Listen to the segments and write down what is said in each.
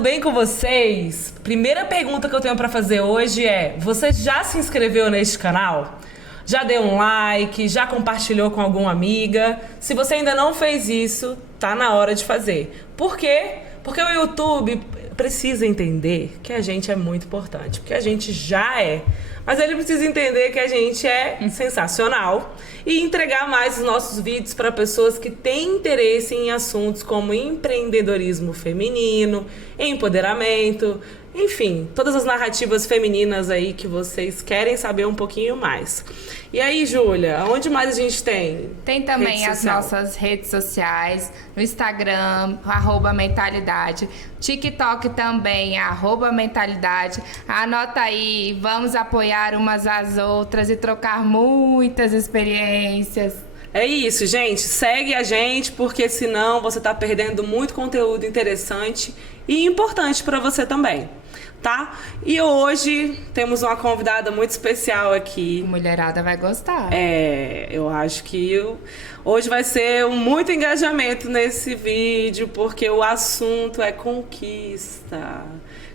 tudo bem com vocês? Primeira pergunta que eu tenho pra fazer hoje é: você já se inscreveu neste canal? Já deu um like? Já compartilhou com alguma amiga? Se você ainda não fez isso, tá na hora de fazer. Por quê? Porque o YouTube precisa entender que a gente é muito importante, porque a gente já é. Mas ele precisa entender que a gente é sensacional e entregar mais os nossos vídeos para pessoas que têm interesse em assuntos como empreendedorismo feminino, empoderamento, enfim, todas as narrativas femininas aí que vocês querem saber um pouquinho mais. E aí, Júlia, onde mais a gente tem? Tem também as nossas redes sociais, no Instagram, @mentalidade, TikTok também, @mentalidade. Anota aí, vamos apoiar umas às outras e trocar muitas experiências. É isso, gente. Segue a gente, porque senão você tá perdendo muito conteúdo interessante e importante para você também, tá? E hoje temos uma convidada muito especial aqui. Mulherada vai gostar. Eu acho que hoje vai ser muito engajamento nesse vídeo, porque o assunto é conquista.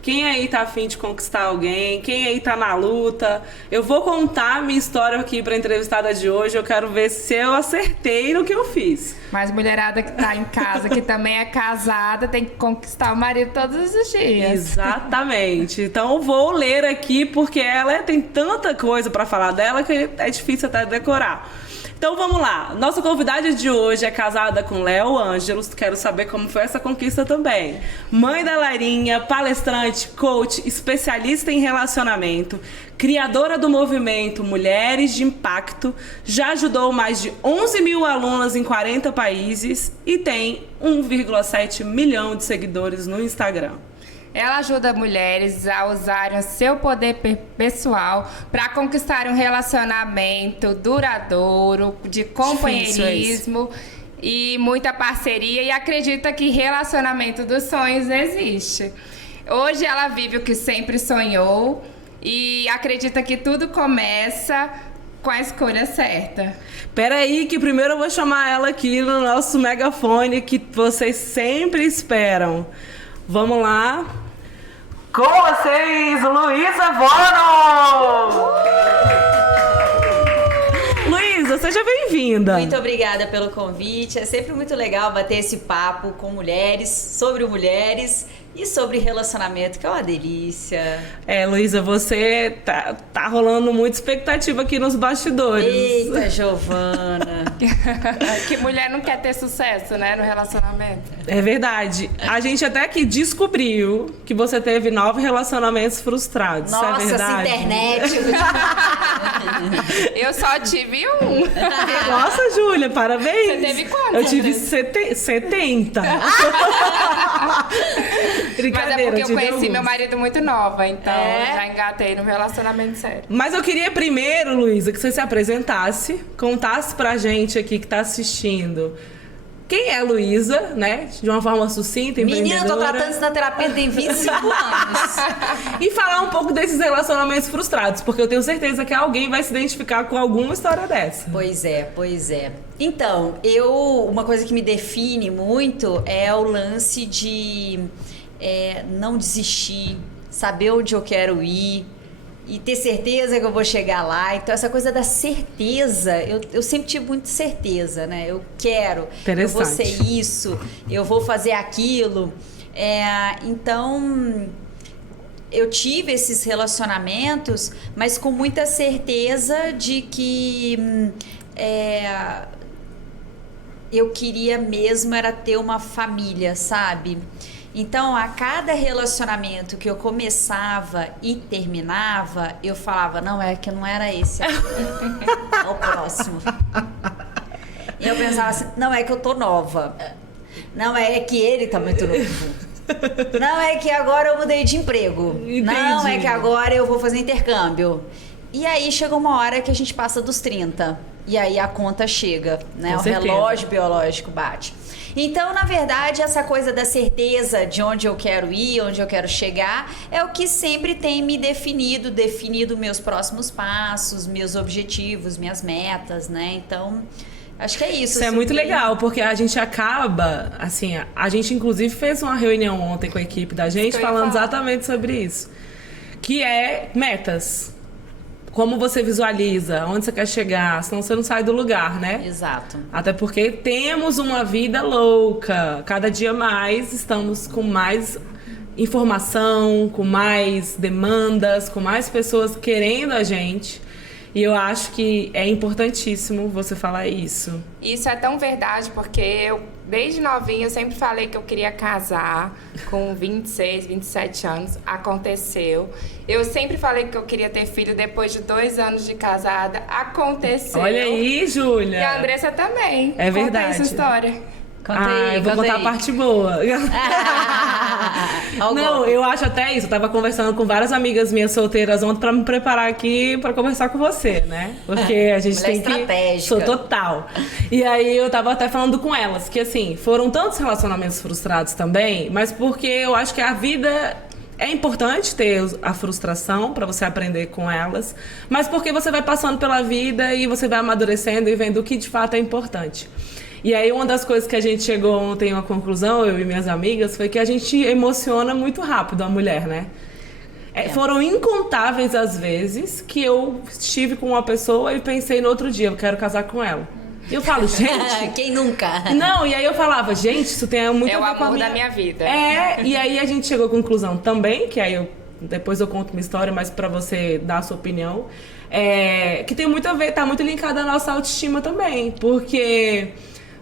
Quem aí tá afim de conquistar alguém? Quem aí tá na luta? Eu vou contar minha história aqui pra entrevistada de hoje. Eu quero ver se eu acertei no que eu fiz. Mas mulherada que tá em casa, que também é casada, tem que conquistar o marido todos os dias. Exatamente. Então eu vou ler aqui, porque ela tem tanta coisa pra falar dela que é difícil até decorar. Então vamos lá. Nossa convidada de hoje é casada com Léo Ângelos. Quero saber como foi essa conquista também. Mãe da Larinha, palestrante, coach, especialista em relacionamento, criadora do movimento Mulheres de Impacto, já ajudou mais de 11 mil alunas em 40 países e tem 1,7 milhão de seguidores no Instagram. Ela ajuda mulheres a usarem o seu poder pessoal para conquistar um relacionamento duradouro, de companheirismo e muita parceria, e acredita que relacionamento dos sonhos existe. Hoje ela vive o que sempre sonhou e acredita que tudo começa com a escolha certa. Peraí, que primeiro eu vou chamar ela aqui no nosso megafone que vocês sempre esperam. Vamos lá. Com vocês, Luísa Bono! Luísa, seja bem-vinda. Muito obrigada pelo convite. É sempre muito legal bater esse papo com mulheres, sobre mulheres e sobre relacionamento, que é uma delícia. Luísa, você tá rolando muita expectativa aqui nos bastidores. Eita, Giovana. Que mulher não quer ter sucesso, né, no relacionamento. É verdade. A gente até que descobriu que você teve 9 relacionamentos frustrados. Nossa, isso é verdade? essa internet. Eu só tive um. Nossa, Júlia, parabéns. Você teve quantos? Eu tive 70. Mas é porque eu conheci meu marido muito nova, então já engatei no relacionamento sério. Mas eu queria primeiro, Luísa, que você se apresentasse, contasse pra gente aqui que tá assistindo quem é a Luísa, né? De uma forma sucinta, empreendedora. Menina, eu tô tratando isso na terapia tem 25 anos. E falar um pouco desses relacionamentos frustrados, porque eu tenho certeza que alguém vai se identificar com alguma história dessa. Pois é. Então, uma coisa que me define muito é o lance de não desistir, saber onde eu quero ir e ter certeza que eu vou chegar lá. Então, essa coisa da certeza, eu sempre tive muita certeza, né? Eu quero, eu vou ser isso, eu vou fazer aquilo. Então, eu tive esses relacionamentos, mas com muita certeza de que eu queria mesmo era ter uma família, sabe? Então, a cada relacionamento que eu começava e terminava, eu falava, não, é que não era esse aqui, é o próximo. E eu pensava assim, não, é que eu tô nova. Não, é que ele tá muito novo. Não, é que agora eu mudei de emprego. Entendi. Não, é que agora eu vou fazer intercâmbio. E aí chega uma hora que a gente passa dos 30. E aí a conta chega, né? Com o certeza. relógio biológico bate. Então, na verdade, essa coisa da certeza de onde eu quero ir, onde eu quero chegar, é o que sempre tem me definido meus próximos passos, meus objetivos, minhas metas, né? Então, Acho que é isso. Isso é muito legal, porque a gente acaba, assim, a gente inclusive fez uma reunião ontem com a equipe da gente falando exatamente sobre isso. Que é metas. Como você visualiza, onde você quer chegar, senão você não sai do lugar, né? Exato. Até porque temos uma vida louca. Cada dia mais estamos com mais informação, com mais demandas, com mais pessoas querendo a gente. E eu acho que é importantíssimo você falar isso. Isso é tão verdade, porque eu, desde novinha, eu sempre falei que eu queria casar com 26, 27 anos. Aconteceu. Eu sempre falei que eu queria ter filho depois de 2 anos de casada. Aconteceu. Olha aí, Júlia. E a Andressa também. É verdade. Conta essa história. Eu vou contar a parte boa. Não, eu acho até isso. Eu tava conversando com várias amigas minhas solteiras ontem pra me preparar aqui pra conversar com você, né? Porque a gente tem que... Sou total. E aí eu tava até falando com elas que, assim, foram tantos relacionamentos frustrados também, mas porque eu acho que a vida... É importante ter a frustração para você aprender com elas, mas porque você vai passando pela vida e você vai amadurecendo e vendo o que de fato é importante. E aí uma das coisas que a gente chegou ontem a uma conclusão, eu e minhas amigas, foi que a gente emociona muito rápido a mulher, né? Foram incontáveis as vezes que eu estive com uma pessoa e pensei no outro dia, eu quero casar com ela. E eu falo, gente... Quem nunca? Não, e aí eu falava, gente, isso tem muito a ver com a minha... É o amor da minha vida. E aí a gente chegou à conclusão também, que aí depois eu conto uma história, mas pra você dar a sua opinião, que tem muito a ver, tá muito linkada à nossa autoestima também, porque...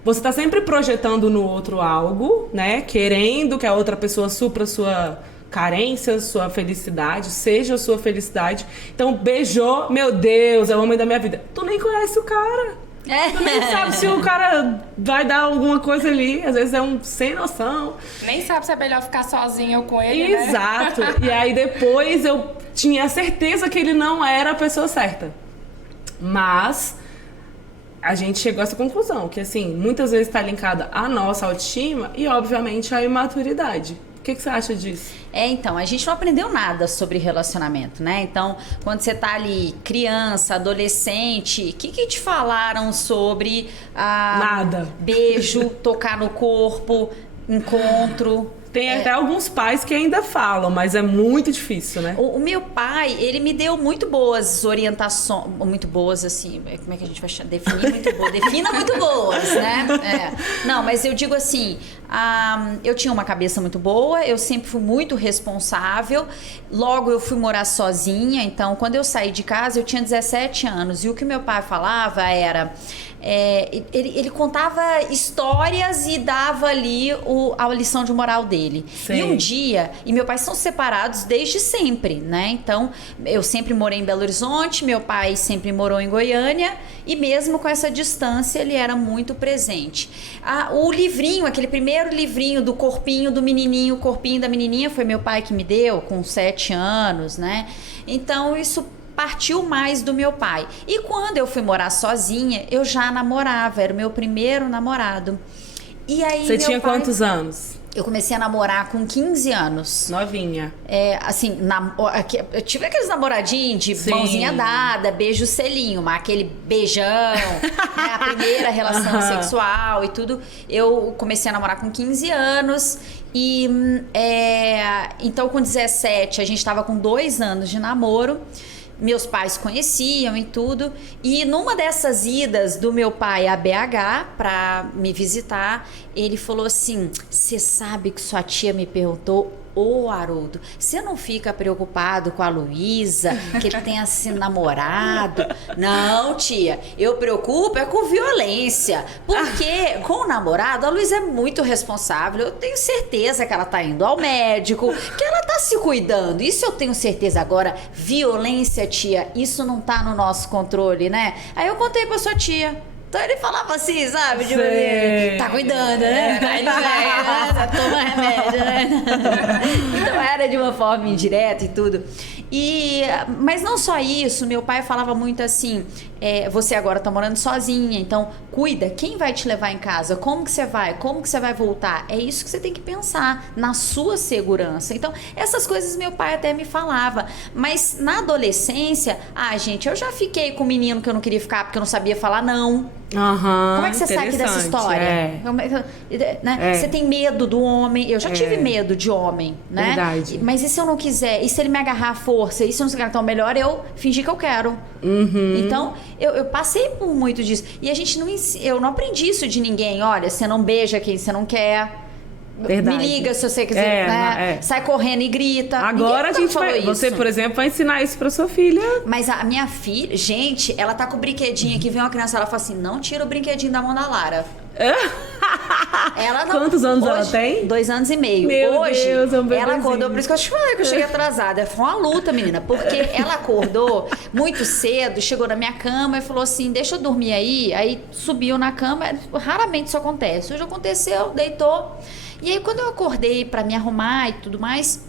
Você tá sempre projetando no outro algo, né? Querendo que a outra pessoa supra sua carência, sua felicidade, seja a sua felicidade. Então, beijou, meu Deus, é o homem da minha vida. Tu nem conhece o cara. Tu nem sabe se o cara vai dar alguma coisa ali. Às vezes é um sem noção. Nem sabe se é melhor ficar sozinha ou com ele, Exato. Né? E aí depois eu tinha certeza que ele não era a pessoa certa. Mas... a gente chegou a essa conclusão, que assim, muitas vezes está linkada à nossa autoestima e, obviamente, à imaturidade. O que você acha disso? Então, a gente não aprendeu nada sobre relacionamento, né? Então, quando você tá ali, criança, adolescente, o que te falaram sobre nada. Beijo, tocar no corpo, encontro... Tem até alguns pais que ainda falam, mas é muito difícil, né? O meu pai, ele me deu muito boas orientações, muito boas, assim, como é que a gente vai definir muito boas? Defina muito boas, né? Não, mas eu digo assim, eu tinha uma cabeça muito boa, eu sempre fui muito responsável, logo eu fui morar sozinha, então quando eu saí de casa eu tinha 17 anos e o que meu pai falava era... ele contava histórias e dava ali a lição de moral dele. Sei. E um dia, e meu pai são separados desde sempre, né? Então, eu sempre morei em Belo Horizonte, meu pai sempre morou em Goiânia, e mesmo com essa distância, ele era muito presente. O livrinho, aquele primeiro livrinho do corpinho do menininho, o corpinho da menininha, foi meu pai que me deu, com 7 anos, né? Então, isso partiu mais do meu pai. E quando eu fui morar sozinha, eu já namorava, era o meu primeiro namorado. E aí, você tinha quantos anos? Eu comecei a namorar com 15 anos. Novinha. Assim, eu tive aqueles namoradinhos de mãozinha dada, beijo selinho, mas aquele beijão, né, a primeira relação sexual e tudo. Eu comecei a namorar com 15 anos e então com 17 a gente estava com 2 anos de namoro. Meus pais conheciam e tudo. E numa dessas idas do meu pai a BH para me visitar, ele falou assim: você sabe que sua tia me perguntou, ô Haroldo, você não fica preocupado com a Luísa, que ele tenha se namorado? Não, tia, eu preocupo com violência, porque com o namorado a Luísa é muito responsável, eu tenho certeza que ela tá indo ao médico, que ela tá se cuidando, isso eu tenho certeza. Agora, violência, tia, isso não tá no nosso controle, né? Aí eu contei pra sua tia. Então ele falava assim, sabe? De tá cuidando, né? Toma remédio, né? Então era de uma forma indireta e tudo. Mas não só isso, meu pai falava muito assim, você agora tá morando sozinha, então cuida, quem vai te levar em casa? Como que você vai? Como que você vai voltar? É isso que você tem que pensar, na sua segurança. Então, essas coisas meu pai até me falava. Mas na adolescência, gente, eu já fiquei com um menino que eu não queria ficar porque eu não sabia falar não. Como é que você sai aqui dessa história? Né? Você tem medo do homem. Eu já tive medo de homem, né? Verdade. Mas e se eu não quiser? E se ele me agarrar à força? E se eu não quer? Então, melhor eu fingir que eu quero. Então, eu passei por muito disso. E a gente eu não aprendi isso de ninguém. Olha, você não beija quem você não quer. Verdade. Me liga se você quiser, né? Sai correndo e grita. Agora a gente vai... Você, por exemplo, vai ensinar isso pra sua filha. Mas a minha filha... Gente, ela tá com o brinquedinho aqui. Vem uma criança, ela fala assim, não tira o brinquedinho da mão da Lara. Ela não, quantos anos hoje, ela tem? 2 anos e meio. Meu hoje, Deus, é um ela acordou, por isso que eu te falei que eu cheguei atrasada. Foi uma luta, menina, porque ela acordou muito cedo, chegou na minha cama e falou assim, deixa eu dormir aí subiu na cama, raramente isso acontece. Hoje aconteceu, deitou. E aí, quando eu acordei pra me arrumar e tudo mais,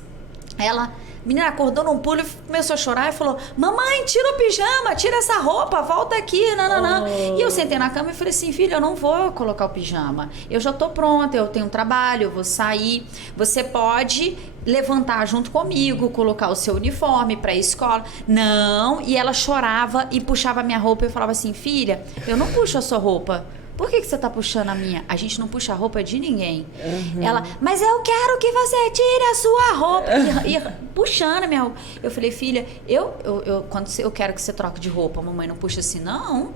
menina, acordou num pulo e começou a chorar e falou, mamãe, tira o pijama, tira essa roupa, volta aqui, nananã. E eu sentei na cama e falei assim, filha, eu não vou colocar o pijama. Eu já tô pronta, eu tenho um trabalho, eu vou sair. Você pode levantar junto comigo, colocar o seu uniforme pra ir à escola. Não, e ela chorava e puxava a minha roupa e eu falava assim, filha, eu não puxo a sua roupa. Por que você tá puxando a minha? A gente não puxa a roupa de ninguém. Ela, mas eu quero que você tire a sua roupa. E puxando a minha roupa. Eu falei, filha, quando eu quero que você troque de roupa, a mamãe não puxa assim, não.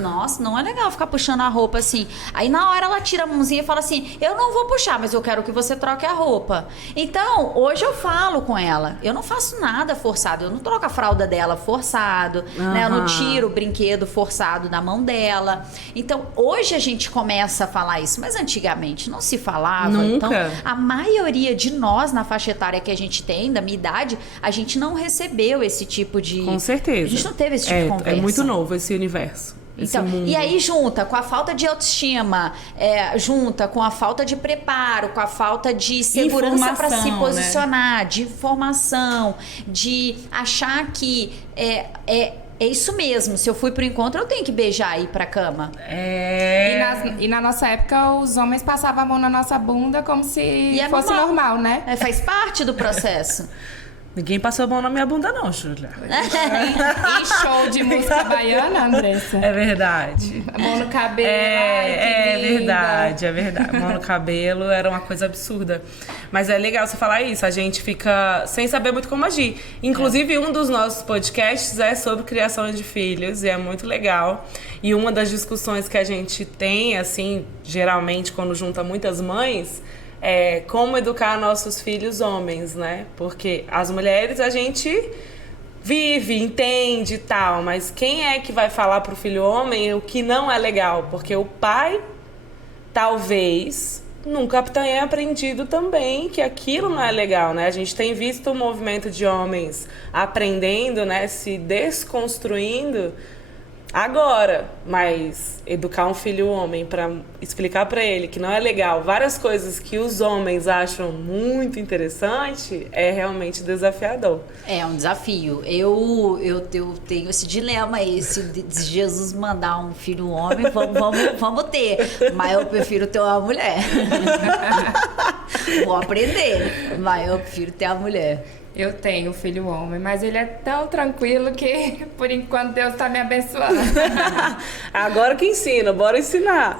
Nossa, não é legal ficar puxando a roupa assim. Aí na hora ela tira a mãozinha e fala assim, eu não vou puxar, mas eu quero que você troque a roupa. Então, hoje eu falo com ela. Eu não faço nada forçado. Eu não troco a fralda dela forçado. Né? Eu não tiro o brinquedo forçado da mão dela. Então, hoje a gente começa a falar isso, mas antigamente não se falava. Nunca. Então, a maioria de nós, na faixa etária que a gente tem, da minha idade, a gente não recebeu esse tipo de... Com certeza. A gente não teve esse tipo de conversa. É muito novo esse universo. Então, e aí junta com a falta de autoestima, junta com a falta de preparo, com a falta de segurança para se posicionar, né? De informação, de achar que é isso mesmo, se eu fui pro encontro, eu tenho que beijar e ir pra cama. E na nossa época, os homens passavam a mão na nossa bunda como se fosse normal, né? Faz parte do processo. Ninguém passou a mão na minha bunda, não, Júlia. Em show de música baiana, Andressa? É verdade. A mão no cabelo. É verdade. A mão no cabelo era uma coisa absurda. Mas é legal você falar isso. A gente fica sem saber muito como agir. Inclusive, um dos nossos podcasts é sobre criação de filhos. E é muito legal. E uma das discussões que a gente tem, assim, geralmente, quando junta muitas mães... como educar nossos filhos homens, né? Porque as mulheres a gente vive, entende e tal, mas quem é que vai falar pro filho homem o que não é legal? Porque o pai, talvez, nunca tenha aprendido também que aquilo não é legal, né? A gente tem visto o movimento de homens aprendendo, né? Se desconstruindo agora, mas educar um filho homem para explicar para ele que não é legal várias coisas que os homens acham muito interessante é realmente desafiador. É um desafio. Eu tenho esse dilema aí, se Jesus mandar um filho homem, vamos ter, mas eu prefiro ter uma mulher. Vou aprender, mas eu prefiro ter a mulher. Eu tenho filho homem, mas ele é tão tranquilo que, por enquanto, Deus está me abençoando. Agora que ensina, bora ensinar.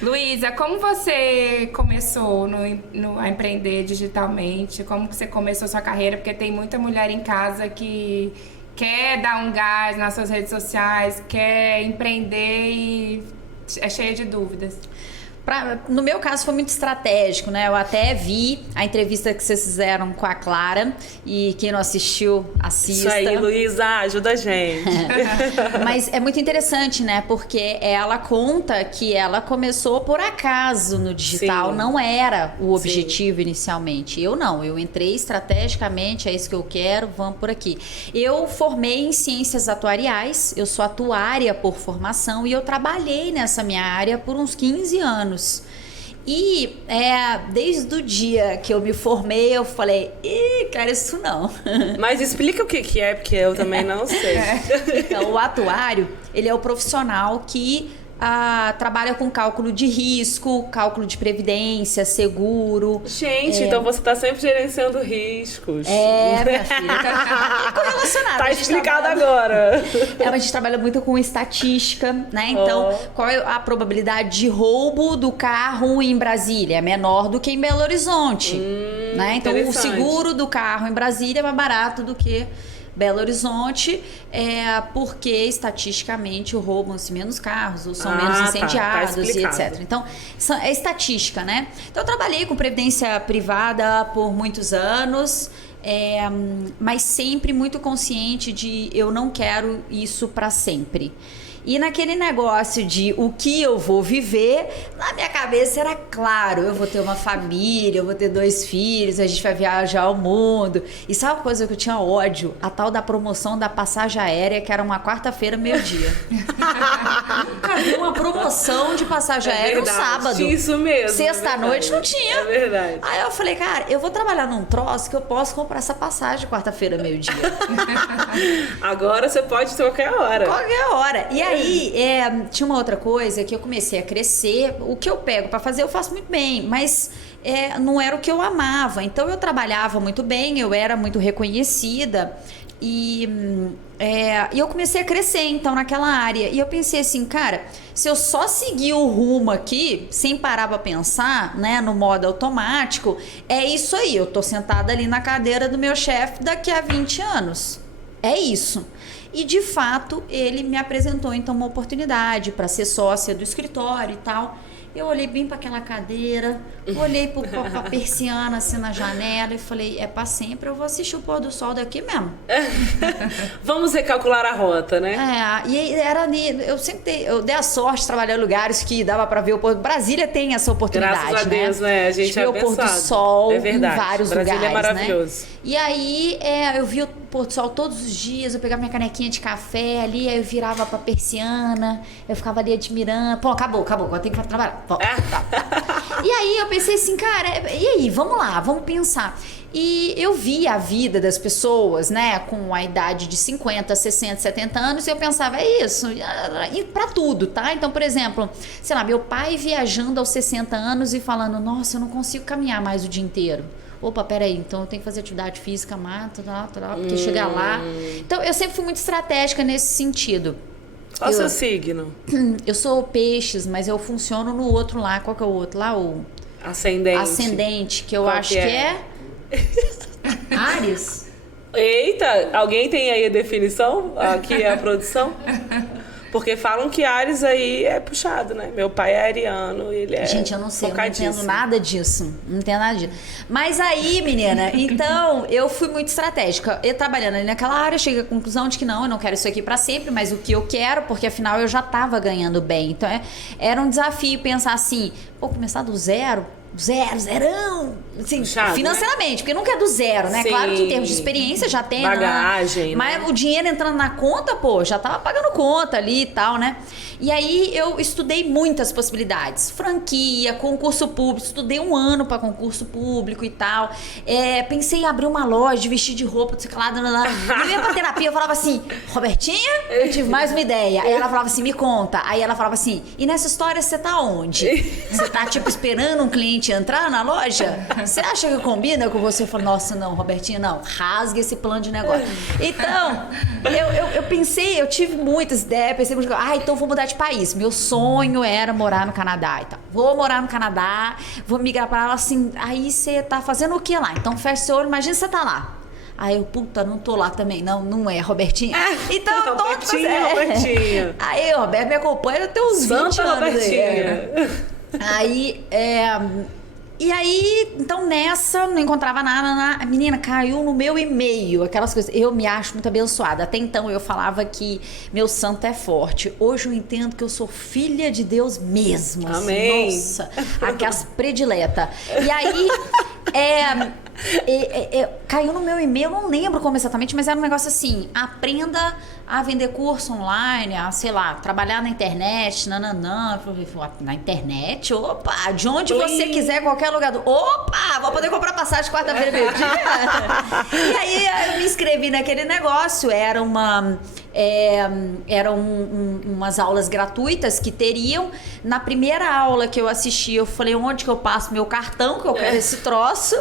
Luísa, como você começou a empreender digitalmente? Como que você começou sua carreira? Porque tem muita mulher em casa que quer dar um gás nas suas redes sociais, quer empreender e é cheia de dúvidas. No meu caso foi muito estratégico, né? Eu até vi a entrevista que vocês fizeram com a Clara e quem não assistiu, assista. Isso aí, Luísa, ajuda a gente. Mas é muito interessante, né? Porque ela conta que ela começou por acaso no digital, não era o objetivo inicialmente. Eu não, eu entrei estrategicamente, é isso que eu quero, vamos por aqui. Eu formei em ciências atuariais, eu sou atuária por formação e eu trabalhei nessa minha área por uns 15 anos. E desde o dia que eu me formei, eu falei, cara, isso não. Mas explica o que é, porque eu também não sei. Então, o atuário, ele é o profissional que trabalha com cálculo de risco, cálculo de previdência, seguro. Gente, então você tá sempre gerenciando riscos. Minha filha. Tá correlacionado. Tá explicado agora. A gente trabalha muito com estatística, né? Então, qual é a probabilidade de roubo do carro em Brasília? É menor do que em Belo Horizonte, né? Então, o seguro do carro em Brasília é mais barato do que Belo Horizonte, porque estatisticamente roubam-se menos carros, ou são menos incendiados e etc. Então, é estatística, né? Então, eu trabalhei com previdência privada por muitos anos, mas sempre muito consciente de eu não quero isso para sempre. E naquele negócio de o que eu vou viver, na minha cabeça era claro, eu vou ter uma família, eu vou ter 2 filhos, a gente vai viajar ao mundo. E sabe uma coisa que eu tinha ódio? A tal da promoção da passagem aérea, que era uma quarta-feira, meio-dia. Nunca vi uma promoção de passagem aérea no sábado. Isso mesmo. Sexta-noite não tinha. É verdade. Aí eu falei, cara, eu vou trabalhar num troço que eu posso comprar essa passagem quarta-feira, meio-dia. Agora você pode ter qualquer hora. Qualquer hora. E aí, tinha uma outra coisa que eu comecei a crescer. O que eu pego pra fazer, eu faço muito bem, mas não era o que eu amava. Então, eu trabalhava muito bem, eu era muito reconhecida e eu comecei a crescer, então, naquela área. E eu pensei assim, cara, se eu só seguir o rumo aqui, sem parar pra pensar, né, no modo automático, é isso aí. Eu tô sentada ali na cadeira do meu chefe daqui a 20 anos. É isso. E, de fato, ele me apresentou, então, uma oportunidade para ser sócia do escritório e tal. Eu olhei bem para aquela cadeira, olhei para a persiana, assim, na janela e falei, é para sempre, eu vou assistir o pôr do sol daqui mesmo. Vamos recalcular a rota, né? E era eu dei a sorte de trabalhar em lugares que dava para ver o pôr do sol. Brasília tem essa oportunidade, graças a Deus, né? A gente vê o pôr do sol em vários Brasília lugares, é maravilhoso. Né? E aí, eu vi o pôr do sol todos os dias, eu pegava minha canequinha de café ali, aí eu virava pra persiana, eu ficava ali admirando. Pô, acabou, agora tem que trabalhar. Pô, tá. E aí eu pensei assim, cara, e aí, vamos lá, vamos pensar. E eu vi a vida das pessoas, né, com a idade de 50, 60, 70 anos, e eu pensava, é isso, e pra tudo, tá? Então, por exemplo, sei lá, meu pai viajando aos 60 anos e falando, nossa, eu não consigo caminhar mais o dia inteiro. Opa, peraí, então eu tenho que fazer atividade física, porque chegar lá... Então, eu sempre fui muito estratégica nesse sentido. Qual o seu signo? Eu sou peixes, mas eu funciono no outro lá. Qual que é o outro lá? O ascendente, que eu acho que é... Áries. Eita, alguém tem aí a definição? Aqui é a produção? Porque falam que Áries aí é puxado, né? Meu pai é ariano, ele é Gente, eu não sei, eu não entendo nada disso. Não entendo nada disso. Mas aí, menina, então, eu fui muito estratégica. Eu trabalhando ali naquela área, cheguei à conclusão de que não, eu não quero isso aqui pra sempre, mas o que eu quero, porque afinal eu já tava ganhando bem. Então, era um desafio pensar assim, começar do zerão, assim, puxado, financeiramente, né? Porque nunca é do zero, né? Sim. Claro que em termos de experiência já tem bagagem, mas né? O dinheiro entrando na conta, já tava pagando conta ali e tal, né? E aí eu estudei muitas possibilidades, franquia, concurso público, estudei 1 ano para concurso público e tal, pensei em abrir uma loja de vestir de roupa, não sei o que lá, eu ia pra terapia, eu falava assim, Robertinha, eu tive mais uma ideia, aí ela falava assim, me conta, aí ela falava assim, e nessa história você tá onde? Você tá tipo esperando um cliente entrar na loja? Você acha que combina com você? Eu falei, nossa, não, Robertinha, não, rasgue esse plano de negócio. Então, eu pensei, eu tive muitas ideias, pensei, então vou mudar de país. Meu sonho era morar no Canadá e tal. Vou morar no Canadá, vou migrar pra lá, assim, aí você tá fazendo o que lá? Então fecha seu olho, imagina você tá lá. Aí eu, não tô lá também. Não é, Robertinha. Então eu tô... Robertinha. Aí, Roberto me acompanha, eu tenho uns 20 anos. Robertinha. Aí, e aí, então nessa, não encontrava nada, a menina caiu no meu e-mail, aquelas coisas. Eu me acho muito abençoada. Até então eu falava que meu santo é forte. Hoje eu entendo que eu sou filha de Deus mesmo. Amém. Assim, nossa, aquelas prediletas. E aí, caiu no meu e-mail, eu não lembro como exatamente, mas era um negócio assim, aprenda a vender curso online, a, sei lá, trabalhar na internet, na internet, opa, de onde você quiser, qualquer lugar opa, vou poder comprar passagem quarta-feira meio-dia. E aí eu me inscrevi naquele negócio, era uma Eram umas aulas gratuitas que teriam. Na primeira aula que eu assisti, eu falei, onde que eu passo meu cartão, que eu quero esse troço.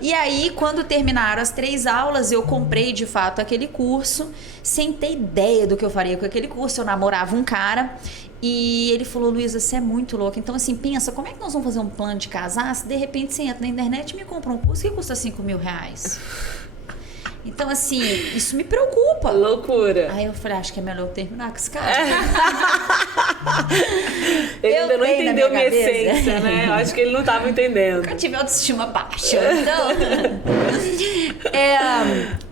E aí, quando terminaram as 3 aulas, eu comprei, de fato, aquele curso, sem ter ideia do que eu faria com aquele curso. Eu namorava um cara e ele falou, Luísa, você é muito louca. Então, assim, pensa, como é que nós vamos fazer um plano de casar se de repente você entra na internet e me compra um curso que custa R$5.000? Então, assim, isso me preocupa. Loucura. Aí eu falei, acho que é melhor eu terminar com esse cara. Ele ainda não entendeu minha essência, né? Eu acho que ele não estava entendendo. Eu tive autoestima baixa. Então,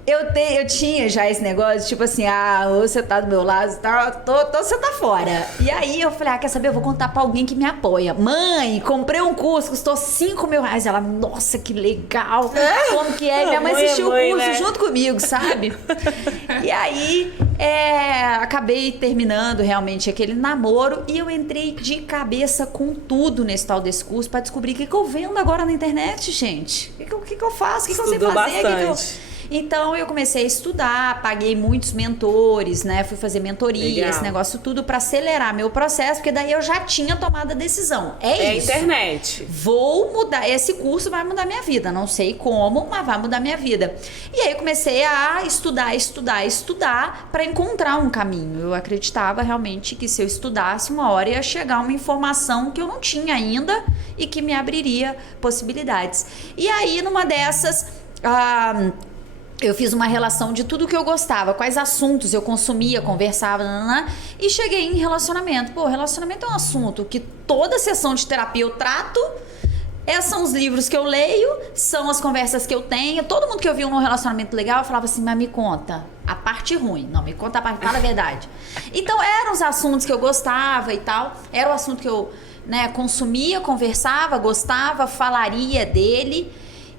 eu tinha já esse negócio, tipo assim, ou você tá do meu lado, você tá fora. E aí eu falei, quer saber? Eu vou contar pra alguém que me apoia. Mãe, comprei um curso, custou R$5.000. Ela, nossa, que legal. Como que é? Minha mãe assistiu o curso, né, junto comigo, sabe? E aí, acabei terminando realmente aquele namoro e eu entrei de cabeça com tudo nesse tal desse curso pra descobrir o que eu vendo agora na internet, gente. O que eu faço? O que eu sei fazer? Bastante. Então eu comecei a estudar, paguei muitos mentores, né? Fui fazer mentoria, legal, esse negócio tudo pra acelerar meu processo, porque daí eu já tinha tomado a decisão. É isso. Internet. Vou mudar, esse curso vai mudar minha vida. Não sei como, mas vai mudar minha vida. E aí eu comecei a estudar pra encontrar um caminho. Eu acreditava realmente que se eu estudasse, uma hora ia chegar uma informação que eu não tinha ainda e que me abriria possibilidades. E aí, numa dessas, eu fiz uma relação de tudo que eu gostava, quais assuntos eu consumia, conversava, e cheguei em relacionamento. Pô, relacionamento é um assunto que toda sessão de terapia eu trato, são os livros que eu leio, são as conversas que eu tenho. Todo mundo que eu vi num relacionamento legal, eu falava assim, mas me conta a parte ruim. Não, me conta a parte, fala a verdade. Então, eram os assuntos que eu gostava e tal, era o assunto que eu, né, consumia, conversava, gostava, falaria dele.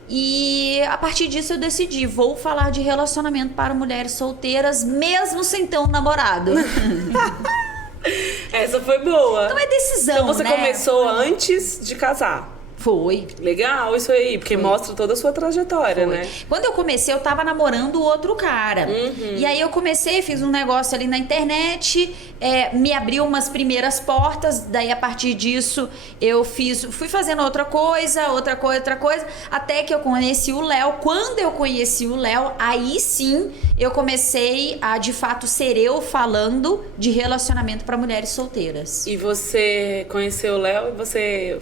E a partir disso eu decidi, vou falar de relacionamento para mulheres solteiras, mesmo sem ter um namorado. Essa foi boa. Então é decisão, então você, né, começou antes de casar. Foi. Legal isso aí, porque mostra toda a sua trajetória, né? Quando eu comecei, eu tava namorando outro cara. E aí eu comecei, fiz um negócio ali na internet, me abriu umas primeiras portas, daí a partir disso eu fui fazendo outra coisa, até que eu conheci o Léo. Quando eu conheci o Léo, aí sim eu comecei a, de fato, ser eu falando de relacionamento para mulheres solteiras. E você conheceu o Léo e você...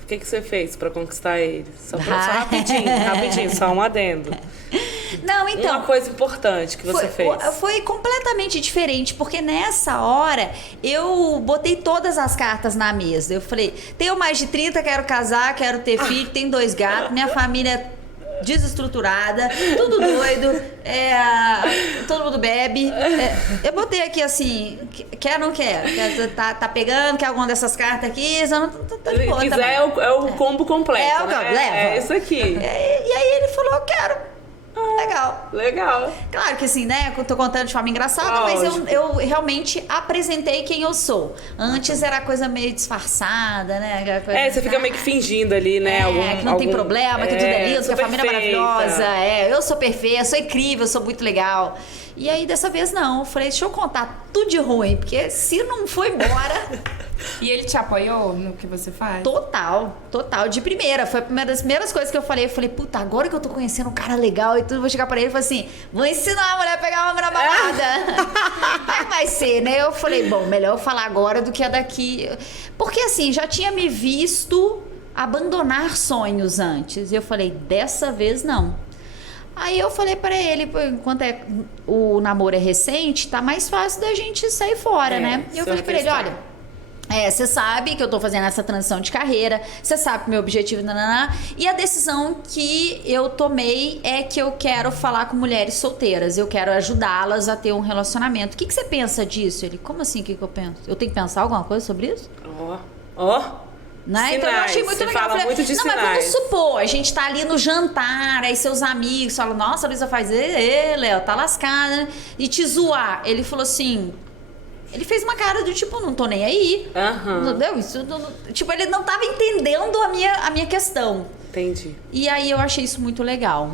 O que você fez pra conquistar ele? Só rapidinho, só um adendo. Não, então... Uma coisa importante que você fez. Foi completamente diferente, porque nessa hora eu botei todas as cartas na mesa. Eu falei, tenho mais de 30, quero casar, quero ter filho, tenho 2 gatos, minha família desestruturada, tudo doido, todo mundo bebe. Eu botei aqui assim, quer ou não quer? Tá pegando, quer alguma dessas cartas aqui? Se quiser, é o combo completo, né? Leva. É isso aqui. E aí ele falou, eu quero. Legal. Claro que assim, né? Eu tô contando de forma engraçada, mas eu realmente apresentei quem eu sou. Antes era coisa meio disfarçada, né? Você fica meio que fingindo ali, né? Que não tem problema, que tudo é lindo, que a família é maravilhosa. Eu sou perfeita, sou incrível, sou muito legal. E aí, dessa vez, não. Eu falei, deixa eu contar tudo de ruim, porque se não for embora... E ele te apoiou no que você faz? Total. De primeira. Foi uma das primeiras coisas que eu falei. Eu falei, puta, agora que eu tô conhecendo um cara legal e tudo, vou chegar pra ele e falar assim, vou ensinar a mulher a pegar uma mulher balada. Como vai ser, né? Eu falei, bom, melhor eu falar agora do que a daqui. Porque assim, já tinha me visto abandonar sonhos antes. E eu falei, dessa vez não. Aí eu falei pra ele, enquanto o namoro é recente, tá mais fácil da gente sair fora, né? E eu falei pra ele, olha... você sabe que eu tô fazendo essa transição de carreira, você sabe que meu objetivo... E a decisão que eu tomei é que eu quero falar com mulheres solteiras, eu quero ajudá-las a ter um relacionamento. O que você pensa disso? Ele, como assim, o que eu penso? Eu tenho que pensar alguma coisa sobre isso? Né? Então eu achei muito legal. Fala muito de não, sinais. Mas vamos supor, a gente tá ali no jantar, aí seus amigos falam, nossa, a Luísa faz, Léo, tá lascada, né? E te zoar. Ele falou assim... Ele fez uma cara do tipo, não tô nem aí. Entendeu? Isso, tipo, ele não tava entendendo a minha questão. Entendi. E aí eu achei isso muito legal.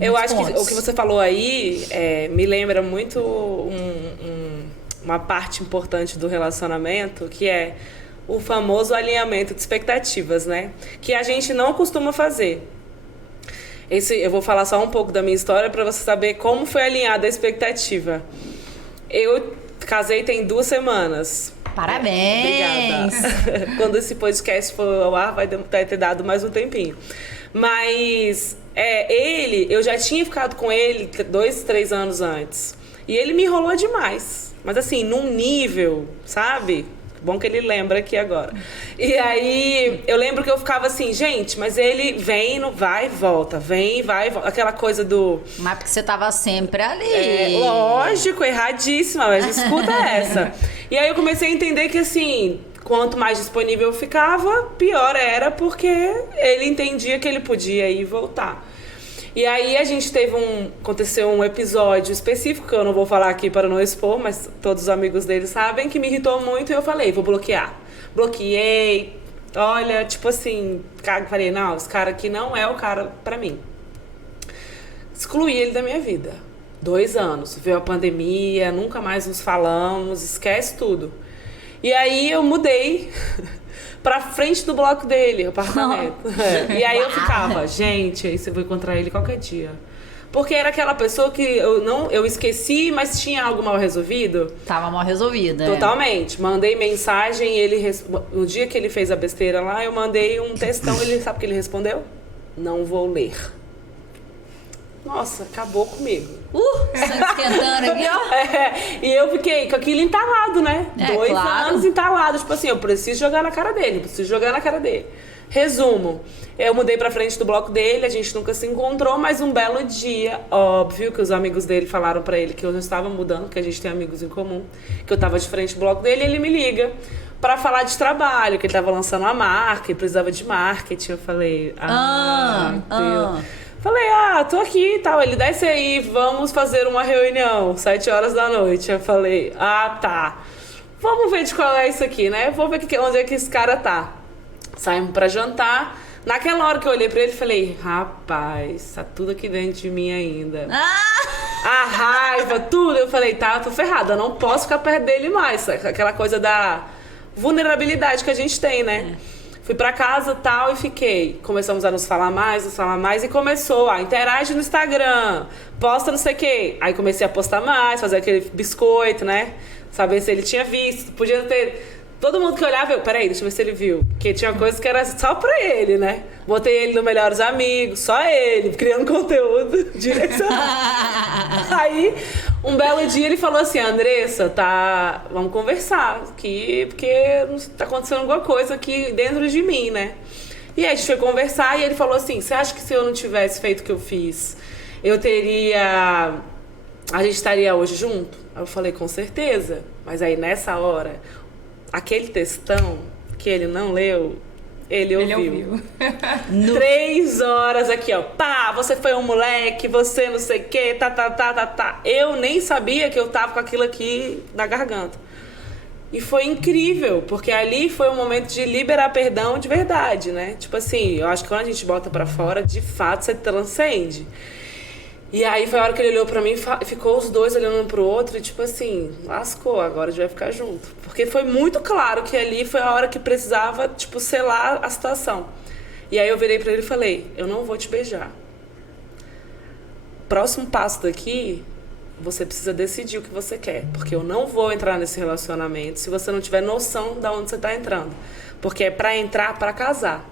Eu acho que o que você falou aí me lembra muito uma parte importante do relacionamento, que é o famoso alinhamento de expectativas, né? Que a gente não costuma fazer. Eu vou falar só um pouco da minha história para você saber como foi alinhada a expectativa. Eu casei tem 2 semanas. Parabéns! Obrigada. Quando esse podcast for ao ar, vai ter dado mais um tempinho. Mas eu já tinha ficado com ele 2, 3 anos antes. E ele me enrolou demais. Mas assim, num nível, sabe? Bom que ele lembra aqui agora. E aí, eu lembro que eu ficava assim, gente, mas ele vem, não vai e volta. Vem, vai e volta. Aquela coisa do... Mas porque você tava sempre ali. Lógico, erradíssima, mas escuta essa. E aí eu comecei a entender que, assim, quanto mais disponível eu ficava, pior era, porque ele entendia que ele podia ir e voltar. E aí a gente aconteceu um episódio específico, que eu não vou falar aqui para não expor, mas todos os amigos dele sabem, que me irritou muito, e eu falei, vou bloquear. Bloqueei, olha, tipo assim, falei, não, esse cara aqui não é o cara pra mim. Excluí ele da minha vida. 2 anos, veio a pandemia, nunca mais nos falamos, esquece tudo. E aí eu mudei pra frente do bloco dele, o apartamento. E aí eu ficava, gente, aí você vai encontrar ele qualquer dia. Porque era aquela pessoa que eu esqueci, mas tinha algo mal resolvido. Tava mal resolvida. Totalmente. Mandei mensagem, no dia que ele fez a besteira lá, eu mandei um textão, ele sabe o que ele respondeu? Não vou ler. Nossa, acabou comigo. Sangue esquentando aqui, ó. E eu fiquei com aquilo entalado, né? 2 claro. anos entalado. Tipo assim, eu preciso jogar na cara dele, Resumo, eu mudei pra frente do bloco dele, a gente nunca se encontrou, mas um belo dia, óbvio que os amigos dele falaram pra ele que eu não estava mudando, porque a gente tem amigos em comum, que eu tava de frente do bloco dele, e ele me liga pra falar de trabalho, que ele tava lançando uma marca e precisava de marketing. Eu falei, Deus. Falei, tô aqui e tal. Ele, desce aí, vamos fazer uma reunião, 7 horas da noite. Eu falei, tá. Vamos ver de qual é isso aqui, né? Vou ver onde é que esse cara tá. Saímos pra jantar. Naquela hora que eu olhei pra ele, falei, rapaz, tá tudo aqui dentro de mim ainda. A raiva, tudo. Eu falei, tô ferrada, não posso ficar perto dele mais. Aquela coisa da vulnerabilidade que a gente tem, né? Fui pra casa e tal e fiquei. Começamos a nos falar mais e começou a interage no Instagram, posta não sei o quê. Aí comecei a postar mais, fazer aquele biscoito, né? Saber se ele tinha visto. Podia ter... Todo mundo que olhava, peraí, deixa eu ver se ele viu. Porque tinha coisa que era só pra ele, né? Botei ele no Melhores Amigos, só ele, criando conteúdo direcionado. Aí, um belo dia ele falou assim, Andressa, vamos conversar aqui, porque tá acontecendo alguma coisa aqui dentro de mim, né? E aí a gente foi conversar e ele falou assim, você acha que se eu não tivesse feito o que eu fiz, a gente estaria hoje junto? Aí eu falei, com certeza. Mas aí nessa hora, aquele textão que ele não leu, ele ouviu. 3 horas aqui, ó. Você foi um moleque, você não sei o quê, tá. Eu nem sabia que eu tava com aquilo aqui na garganta. E foi incrível, porque ali foi um momento de liberar perdão de verdade, né? Tipo assim, eu acho que quando a gente bota pra fora, de fato, você transcende. E aí foi a hora que ele olhou pra mim e ficou os dois olhando um pro outro e tipo assim, lascou, agora a gente vai ficar junto. Porque foi muito claro que ali foi a hora que precisava, tipo, selar a situação. E aí eu virei pra ele e falei, eu não vou te beijar. Próximo passo daqui, você precisa decidir o que você quer. Porque eu não vou entrar nesse relacionamento se você não tiver noção de onde você tá entrando. Porque é pra entrar, pra casar.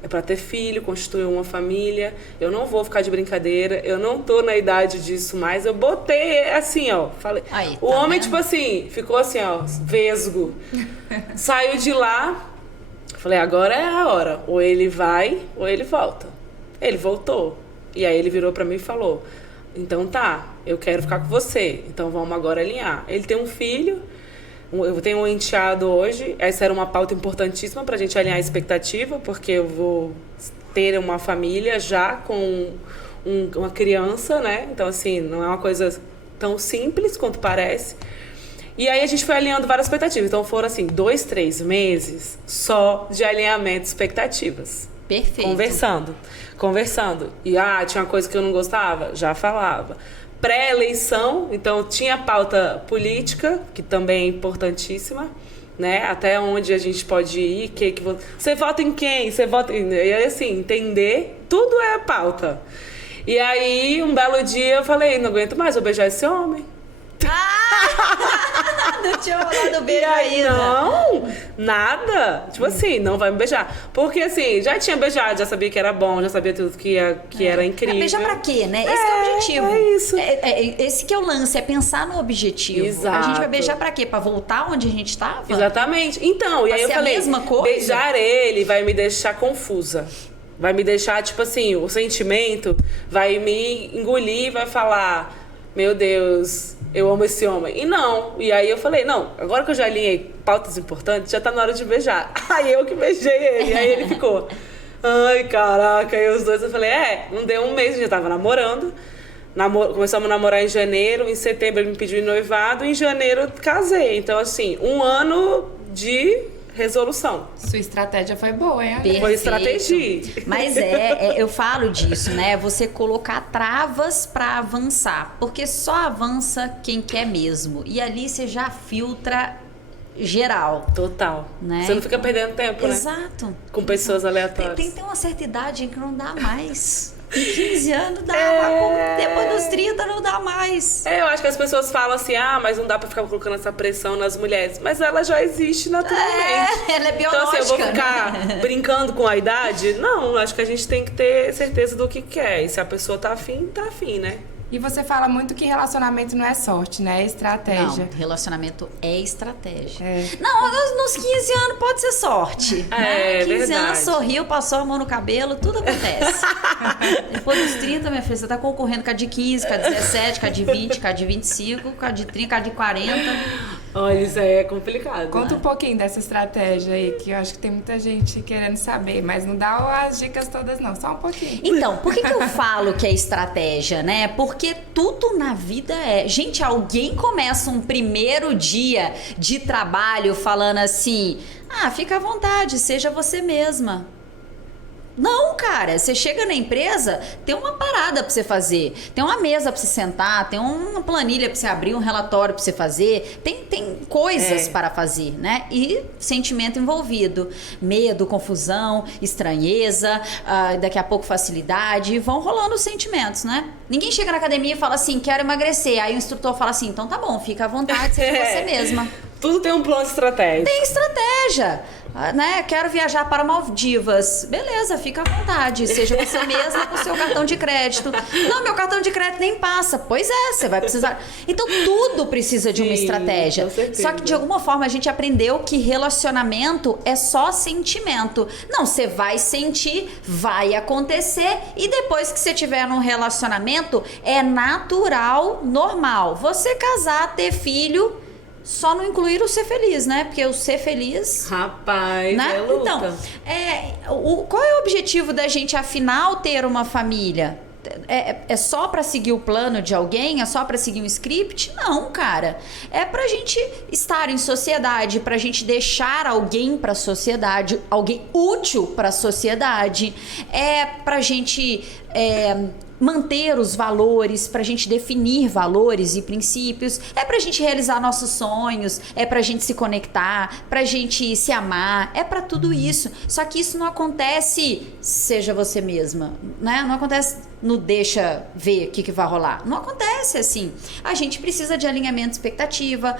É pra ter filho, constituir uma família. Eu não vou ficar de brincadeira. Eu não tô na idade disso mais. Eu botei assim, ó. Falei. Aí, o homem, tipo assim, ficou assim, ó, vesgo. Saiu de lá. Falei, agora é a hora. Ou ele vai, ou ele volta. Ele voltou. E aí ele virou pra mim e falou, então eu quero ficar com você. Então vamos agora alinhar. Ele tem um filho. Eu tenho um enteado hoje, essa era uma pauta importantíssima pra gente alinhar a expectativa, porque eu vou ter uma família já com uma criança, né? Então, assim, não é uma coisa tão simples quanto parece. E aí a gente foi alinhando várias expectativas. Então foram, assim, 2, 3 meses só de alinhamento de expectativas. Perfeito. Conversando. E tinha uma coisa que eu não gostava, já falava. Pré-eleição, então tinha pauta política, que também é importantíssima, né? Até onde a gente pode ir, você vota em quem? Você vota em... E aí, assim, entender, tudo é pauta. E aí, um belo dia, eu falei, não aguento mais, vou beijar esse homem. Não tinha rolado beijo ainda. Não, nada. Tipo assim, não vai me beijar. Porque assim, já tinha beijado, já sabia que era bom, já sabia tudo que era incrível. Beijar pra quê, né? Esse que é o objetivo. É isso. Esse que é o lance, é pensar no objetivo. Exato. A gente vai beijar pra quê? Pra voltar onde a gente tava? Exatamente. Então, e aí eu falei, a mesma coisa? beijar ele vai me deixar confusa. Vai me deixar, tipo assim, o sentimento vai me engolir, vai falar, meu Deus, eu amo esse homem. E não. E aí eu falei, não, agora que eu já alinhei pautas importantes, já tá na hora de beijar. Aí eu que beijei ele. Aí ele ficou, ai, caraca. Aí os dois, eu falei, não deu um mês, a gente já tava namorando. Começamos a namorar em janeiro, em setembro ele me pediu em noivado, em janeiro eu casei. Então, assim, 1 ano de resolução. Sua estratégia foi boa, hein? Perfeito. Foi estratégia. Mas eu falo disso, né? Você colocar travas pra avançar. Porque só avança quem quer mesmo. E ali você já filtra geral. Total. Né? Você não fica perdendo tempo, Exato. né? Com pessoas aleatórias. Tem que ter uma certa idade em que não dá mais. Com 15 anos dá, mas depois dos 30 não dá mais. Eu acho que as pessoas falam assim, mas não dá pra ficar colocando essa pressão nas mulheres. Mas ela já existe naturalmente. Ela é biológica. Então, assim, eu vou ficar brincando com a idade? Não, acho que a gente tem que ter certeza do que quer. E se a pessoa tá afim, né? E você fala muito que relacionamento não é sorte, né? É estratégia. Não, relacionamento é estratégia. Não, nos 15 anos pode ser sorte. Né? 15 verdade. anos, sorriu, passou a mão no cabelo, tudo acontece. Depois dos 30, minha filha, você tá concorrendo com a de 15, com a de 17, com a de 20, com a de 25, com a de 30, com a de 40. Olha, isso aí é complicado. Conta um pouquinho dessa estratégia aí, que eu acho que tem muita gente querendo saber, mas não dá as dicas todas não, só um pouquinho. Então, por que eu falo que é estratégia, né? Porque tudo na vida é... Gente, alguém começa um primeiro dia de trabalho falando assim, fica à vontade, seja você mesma. Não, cara, você chega na empresa, tem uma parada pra você fazer, tem uma mesa pra você sentar, tem uma planilha pra você abrir, um relatório pra você fazer, tem coisas para fazer, né? E sentimento envolvido, medo, confusão, estranheza, daqui a pouco facilidade, vão rolando os sentimentos, né? Ninguém chega na academia e fala assim, quero emagrecer, aí o instrutor fala assim, então tá bom, fica à vontade, seja você mesma. Tudo tem um plano estratégico. Tem estratégia, né? Quero viajar para Maldivas. Beleza, fica à vontade. Seja você mesma com o seu cartão de crédito. Não, meu cartão de crédito nem passa. Pois é, você vai precisar. Então, tudo precisa de uma estratégia. Com certeza. Só que, de alguma forma, a gente aprendeu que relacionamento é só sentimento. Não, você vai sentir, vai acontecer. E depois que você tiver num relacionamento, é natural, normal. Você casar, ter filho... Só não incluir o ser feliz, né? Porque o ser feliz... Rapaz, né? é luta. Então, qual é o objetivo da gente, afinal, ter uma família? É só pra seguir o plano de alguém? É só pra seguir um script? Não, cara. É pra gente estar em sociedade, pra gente deixar alguém pra sociedade, alguém útil pra sociedade. É pra gente... manter os valores, pra gente definir valores e princípios, é pra gente realizar nossos sonhos, é pra gente se conectar, pra gente se amar, é pra tudo isso. Só que isso não acontece, seja você mesma, né? Não acontece no deixa ver o que vai rolar. Não acontece assim. A gente precisa de alinhamento de expectativa,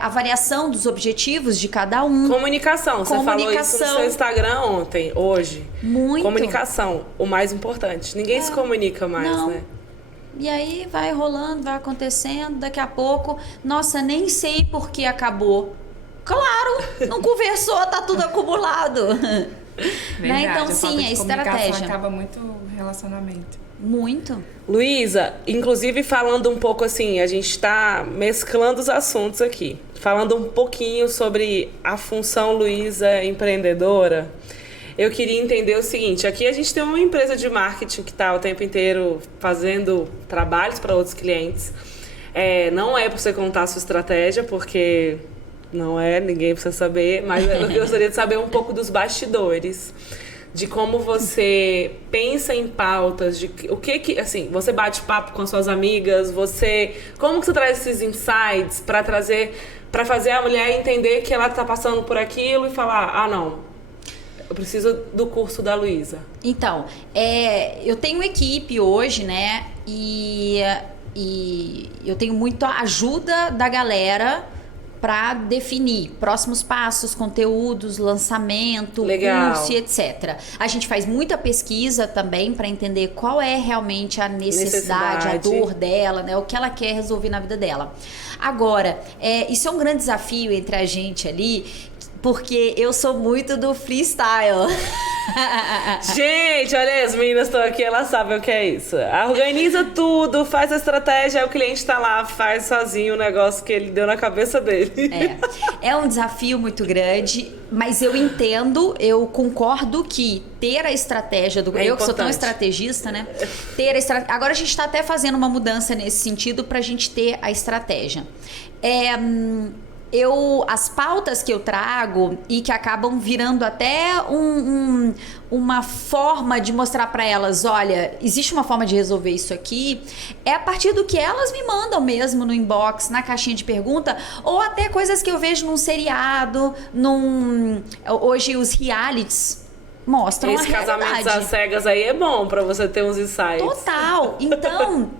avaliação dos objetivos de cada um. Comunicação. Você falou isso no seu Instagram hoje. Muito. Comunicação, o mais importante. Ninguém se comunica mais, não. né? E aí vai rolando, vai acontecendo, daqui a pouco, nossa, nem sei por que acabou. Claro, não conversou, tá tudo acumulado. Verdade, né? Então, sim, é estratégia. Acaba muito o relacionamento. Muito. Luísa, inclusive falando um pouco assim, a gente tá mesclando os assuntos aqui. Falando um pouquinho sobre a função Luísa empreendedora. Eu queria entender o seguinte, aqui a gente tem uma empresa de marketing que está o tempo inteiro fazendo trabalhos para outros clientes. Não é para você contar a sua estratégia, porque não ninguém precisa saber, mas eu gostaria de saber um pouco dos bastidores. de como você pensa em pautas, de o que assim, você bate papo com as suas amigas, como que você traz esses insights para fazer a mulher entender que ela tá passando por aquilo e falar, ah, não, eu preciso do curso da Luísa. Então, eu tenho equipe hoje, né? E eu tenho muita ajuda da galera para definir próximos passos, conteúdos, lançamento, curso, etc. A gente faz muita pesquisa também para entender qual é realmente a necessidade, a dor dela, né? O que ela quer resolver na vida dela. Agora, isso é um grande desafio entre a gente ali, porque eu sou muito do freestyle. Gente, olha aí, as meninas estão aqui, elas sabem o que é isso. Organiza tudo, faz a estratégia, aí o cliente tá lá, faz sozinho o negócio que ele deu na cabeça dele. É um desafio muito grande, mas eu entendo, eu concordo que ter a estratégia do... eu que sou tão estrategista, né? Agora a gente tá até fazendo uma mudança nesse sentido pra gente ter a estratégia. As pautas que eu trago e que acabam virando até uma forma de mostrar para elas, olha, existe uma forma de resolver isso aqui, é a partir do que elas me mandam mesmo no inbox, na caixinha de pergunta, ou até coisas que eu vejo num seriado, hoje os realities mostram a realidade. Esse casamento às cegas aí é bom pra você ter uns insights. Total. Então,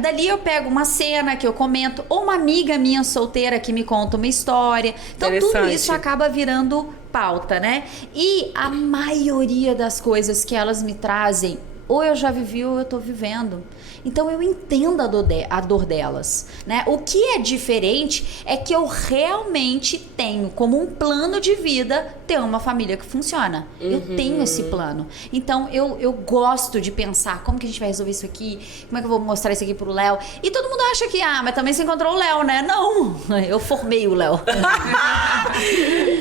dali eu pego uma cena que eu comento, ou uma amiga minha solteira que me conta uma história. Então, tudo isso acaba virando pauta, né? E a maioria das coisas que elas me trazem, ou eu já vivi ou eu tô vivendo. Então eu entendo a dor delas, né? O que é diferente é que eu realmente tenho como um plano de vida ter uma família que funciona. Eu tenho esse plano. Então eu gosto de pensar como que a gente vai resolver isso aqui, como é que eu vou mostrar isso aqui pro Léo. E todo mundo acha que, mas também você encontrou o Léo, né? Não, eu formei o Léo.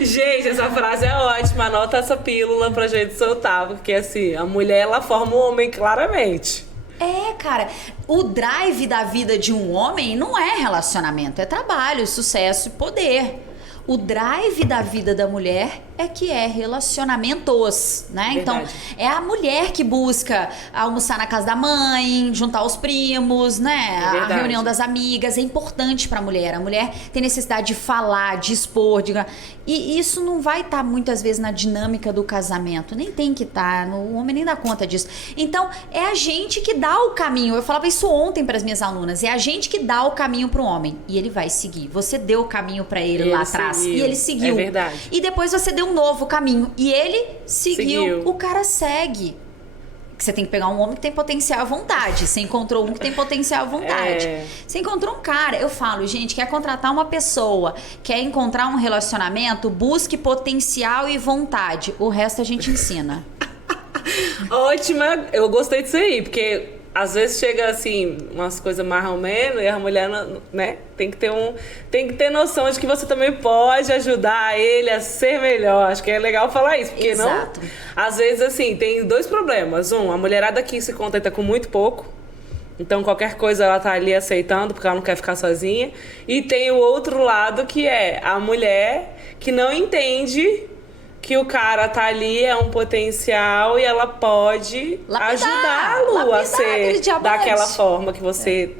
Gente, essa frase é ótima. Anota essa pílula pra gente soltar, porque assim, a mulher ela forma o homem claramente. Cara, o drive da vida de um homem não é relacionamento, é trabalho, sucesso e poder. O drive da vida da mulher é relacionamentos, né? Verdade. Então, é a mulher que busca almoçar na casa da mãe, juntar os primos, né? A reunião das amigas é importante pra mulher. A mulher tem necessidade de falar, de expor, e isso não vai estar muitas vezes na dinâmica do casamento. Nem tem que estar, o homem nem dá conta disso. Então, é a gente que dá o caminho. Eu falava isso ontem pras minhas alunas. É a gente que dá o caminho pro homem. E ele vai seguir. Você deu o caminho pra ele lá atrás. E ele seguiu. É verdade. E depois você deu um novo caminho. E ele seguiu. O cara segue. Que você tem que pegar um homem que tem potencial à vontade. Você encontrou um que tem potencial à vontade. Você encontrou um cara. Eu falo, gente, quer contratar uma pessoa, quer encontrar um relacionamento, busque potencial e vontade. O resto a gente ensina. Ótima. Eu gostei disso aí, porque às vezes chega assim, umas coisas mais ou menos, e a mulher, né, tem que ter noção de que você também pode ajudar ele a ser melhor. Acho que é legal falar isso, porque Exato. Às vezes, assim, tem dois problemas. A mulherada aqui se contenta com muito pouco, então qualquer coisa ela tá ali aceitando, porque ela não quer ficar sozinha. E tem o outro lado, que é a mulher que não entende que o cara tá ali, é um potencial, e ela pode ajudá-lo a ser daquela forma que você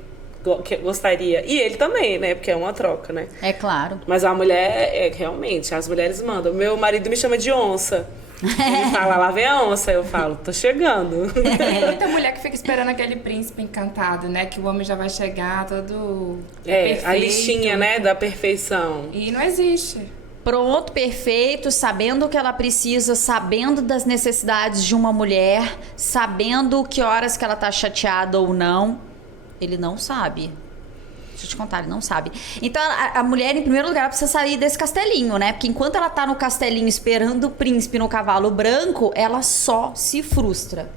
gostaria. E ele também, né? Porque é uma troca, né? É claro. Mas a mulher, realmente, as mulheres mandam. Meu marido me chama de onça. Ele fala, lá vem a onça. Eu falo, tô chegando. Tem muita mulher que fica esperando aquele príncipe encantado, né? Que o homem já vai chegar todo perfeito. A listinha, né? Da perfeição. E não existe. Pronto, perfeito, sabendo o que ela precisa, sabendo das necessidades de uma mulher, sabendo que horas que ela tá chateada ou não, ele não sabe. Deixa eu te contar, ele não sabe. Então, a mulher, em primeiro lugar, precisa sair desse castelinho, né? Porque enquanto ela tá no castelinho esperando o príncipe no cavalo branco, ela só se frustra.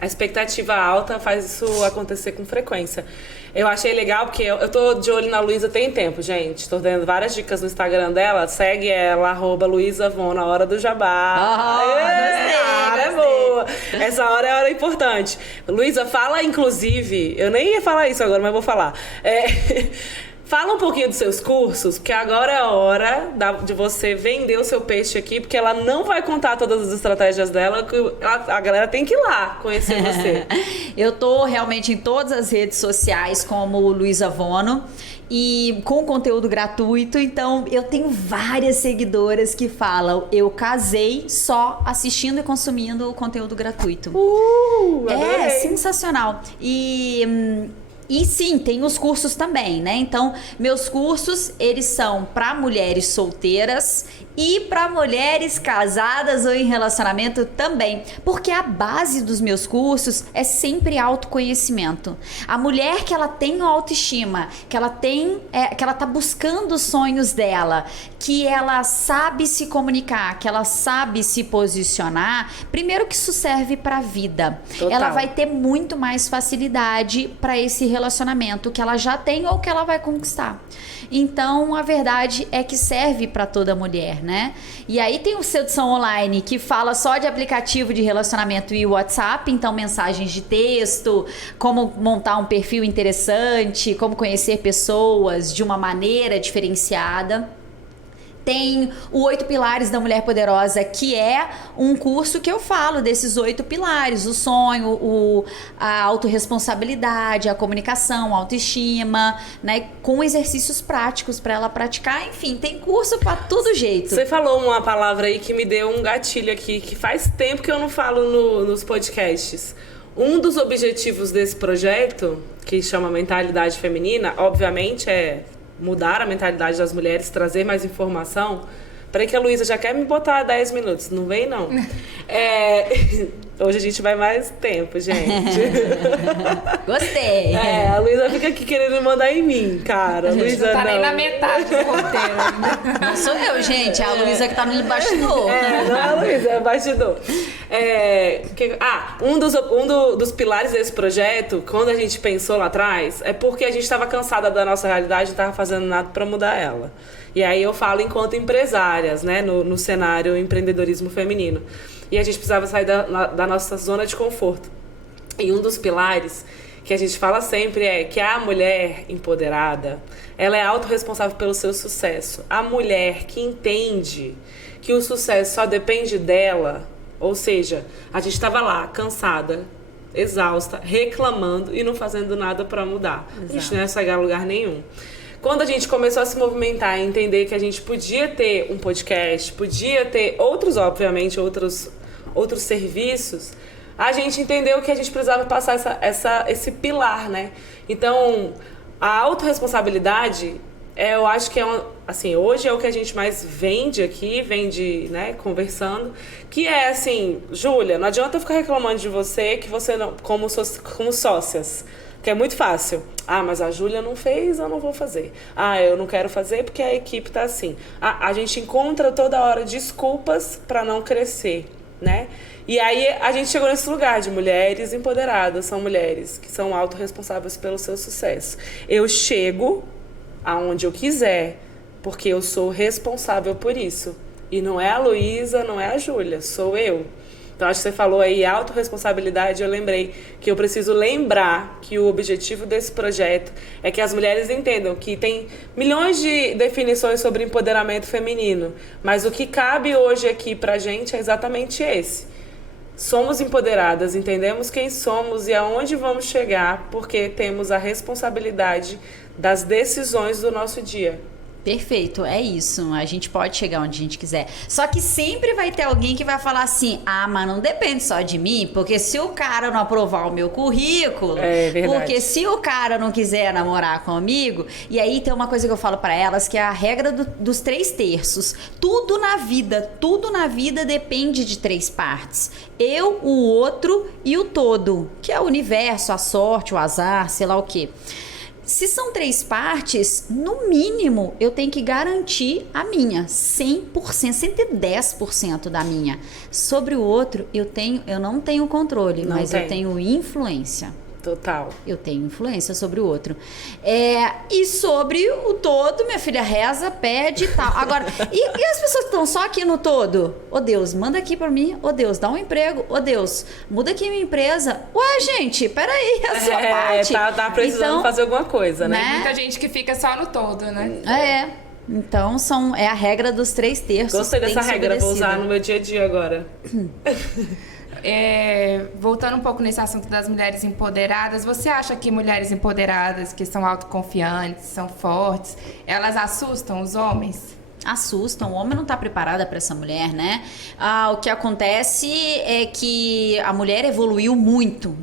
A expectativa alta faz isso acontecer com frequência. Eu achei legal porque eu tô de olho na Luísa tem tempo, gente. Tô dando várias dicas no Instagram dela. Segue ela, @LuísaVon, na hora do jabá. Gostei. É boa. Essa hora é a hora importante. Luísa, fala, inclusive, eu nem ia falar isso agora, mas vou falar. Fala um pouquinho dos seus cursos, porque agora é a hora de você vender o seu peixe aqui, porque ela não vai contar todas as estratégias dela, que a galera tem que ir lá conhecer você. Eu tô realmente em todas as redes sociais como Luísa Vono e com conteúdo gratuito, então eu tenho várias seguidoras que falam, eu casei só assistindo e consumindo o conteúdo gratuito. Adorei. É sensacional. E sim, tem os cursos também, né? Então, meus cursos, eles são para mulheres solteiras e para mulheres casadas ou em relacionamento também. Porque a base dos meus cursos é sempre autoconhecimento. A mulher que ela tem autoestima, que ela tá buscando os sonhos dela, que ela sabe se comunicar, que ela sabe se posicionar, primeiro que isso serve para a vida. Total. Ela vai ter muito mais facilidade para esse relacionamento que ela já tem ou que ela vai conquistar. Então, a verdade é que serve para toda mulher, né? E aí tem o Sedução Online, que fala só de aplicativo de relacionamento e WhatsApp, então mensagens de texto, como montar um perfil interessante, como conhecer pessoas de uma maneira diferenciada. Tem o 8 Pilares da Mulher Poderosa, que é um curso que eu falo desses 8 pilares: o sonho, a autorresponsabilidade, a comunicação, a autoestima, né? Com exercícios práticos para ela praticar. Enfim, tem curso para todo jeito. Você falou uma palavra aí que me deu um gatilho aqui, que faz tempo que eu não falo nos podcasts. Um dos objetivos desse projeto, que chama Mentalidade Feminina, obviamente é mudar a mentalidade das mulheres, trazer mais informação. Peraí que a Luísa já quer me botar 10 minutos. Não vem, não. Hoje a gente vai mais tempo, gente. Gostei. A Luísa fica aqui querendo mandar em mim, cara. A Luísa Não tá nem não. na metade do roteiro ainda. Não sou eu, gente. É a Luísa que tá no bastidor. Não é a Luísa, é o bastidor. Um dos pilares desse projeto, quando a gente pensou lá atrás, é porque a gente estava cansada da nossa realidade e não estava fazendo nada para mudar ela. E aí eu falo enquanto empresárias, né, no cenário empreendedorismo feminino. E a gente precisava sair da nossa zona de conforto. E um dos pilares que a gente fala sempre é que a mulher empoderada, ela é autorresponsável pelo seu sucesso. A mulher que entende que o sucesso só depende dela, ou seja, a gente estava lá, cansada, exausta, reclamando e não fazendo nada para mudar. Exato. A gente não ia chegar a lugar nenhum. Quando a gente começou a se movimentar e entender que a gente podia ter um podcast, podia ter outros serviços, a gente entendeu que a gente precisava passar esse pilar, né? Então, a autorresponsabilidade, eu acho que hoje é o que a gente mais vende aqui, né, conversando, que é assim, Júlia, não adianta eu ficar reclamando de você, que você não, como sócias, que é muito fácil. Mas a Júlia não fez, eu não vou fazer. Eu não quero fazer porque a equipe tá assim. A gente encontra toda hora desculpas para não crescer, né? E aí a gente chegou nesse lugar de mulheres empoderadas, são mulheres que são autorresponsáveis pelo seu sucesso. Eu chego aonde eu quiser, porque eu sou responsável por isso. E não é a Luísa, não é a Júlia, sou eu. Então, acho que você falou aí autorresponsabilidade, eu lembrei que eu preciso lembrar que o objetivo desse projeto é que as mulheres entendam que tem milhões de definições sobre empoderamento feminino, mas o que cabe hoje aqui pra gente é exatamente esse. Somos empoderadas, entendemos quem somos e aonde vamos chegar, porque temos a responsabilidade das decisões do nosso dia. Perfeito, é isso. A gente pode chegar onde a gente quiser. Só que sempre vai ter alguém que vai falar assim: mas não depende só de mim, porque se o cara não aprovar o meu currículo, porque se o cara não quiser namorar comigo. E aí tem uma coisa que eu falo pra elas, que é a regra dos 3 terços. Tudo na vida depende de 3 partes: eu, o outro e o todo, que é o universo, a sorte, o azar, sei lá o quê. Se são 3 partes, no mínimo eu tenho que garantir a minha, 100%, 110% da minha. Sobre o outro, eu não tenho controle, mas eu tenho influência. Total. Eu tenho influência sobre o outro. E sobre o todo, minha filha reza, pede e tal. Agora, e as pessoas que estão só aqui no todo? Ô Deus, manda aqui pra mim. Ô Deus, dá um emprego. Ô Deus, muda aqui minha empresa. Ué, gente, peraí, a sua parte. Tá precisando então, fazer alguma coisa, né? Muita gente que fica só no todo, né? Então, é a regra dos 3/3. Gostei dessa regra, vou usar no meu dia a dia agora. Voltando um pouco nesse assunto das mulheres empoderadas, você acha que mulheres empoderadas, que são autoconfiantes, são fortes, elas assustam os homens? Assustam, o homem não está preparado para essa mulher, né? O que acontece é que a mulher evoluiu muito.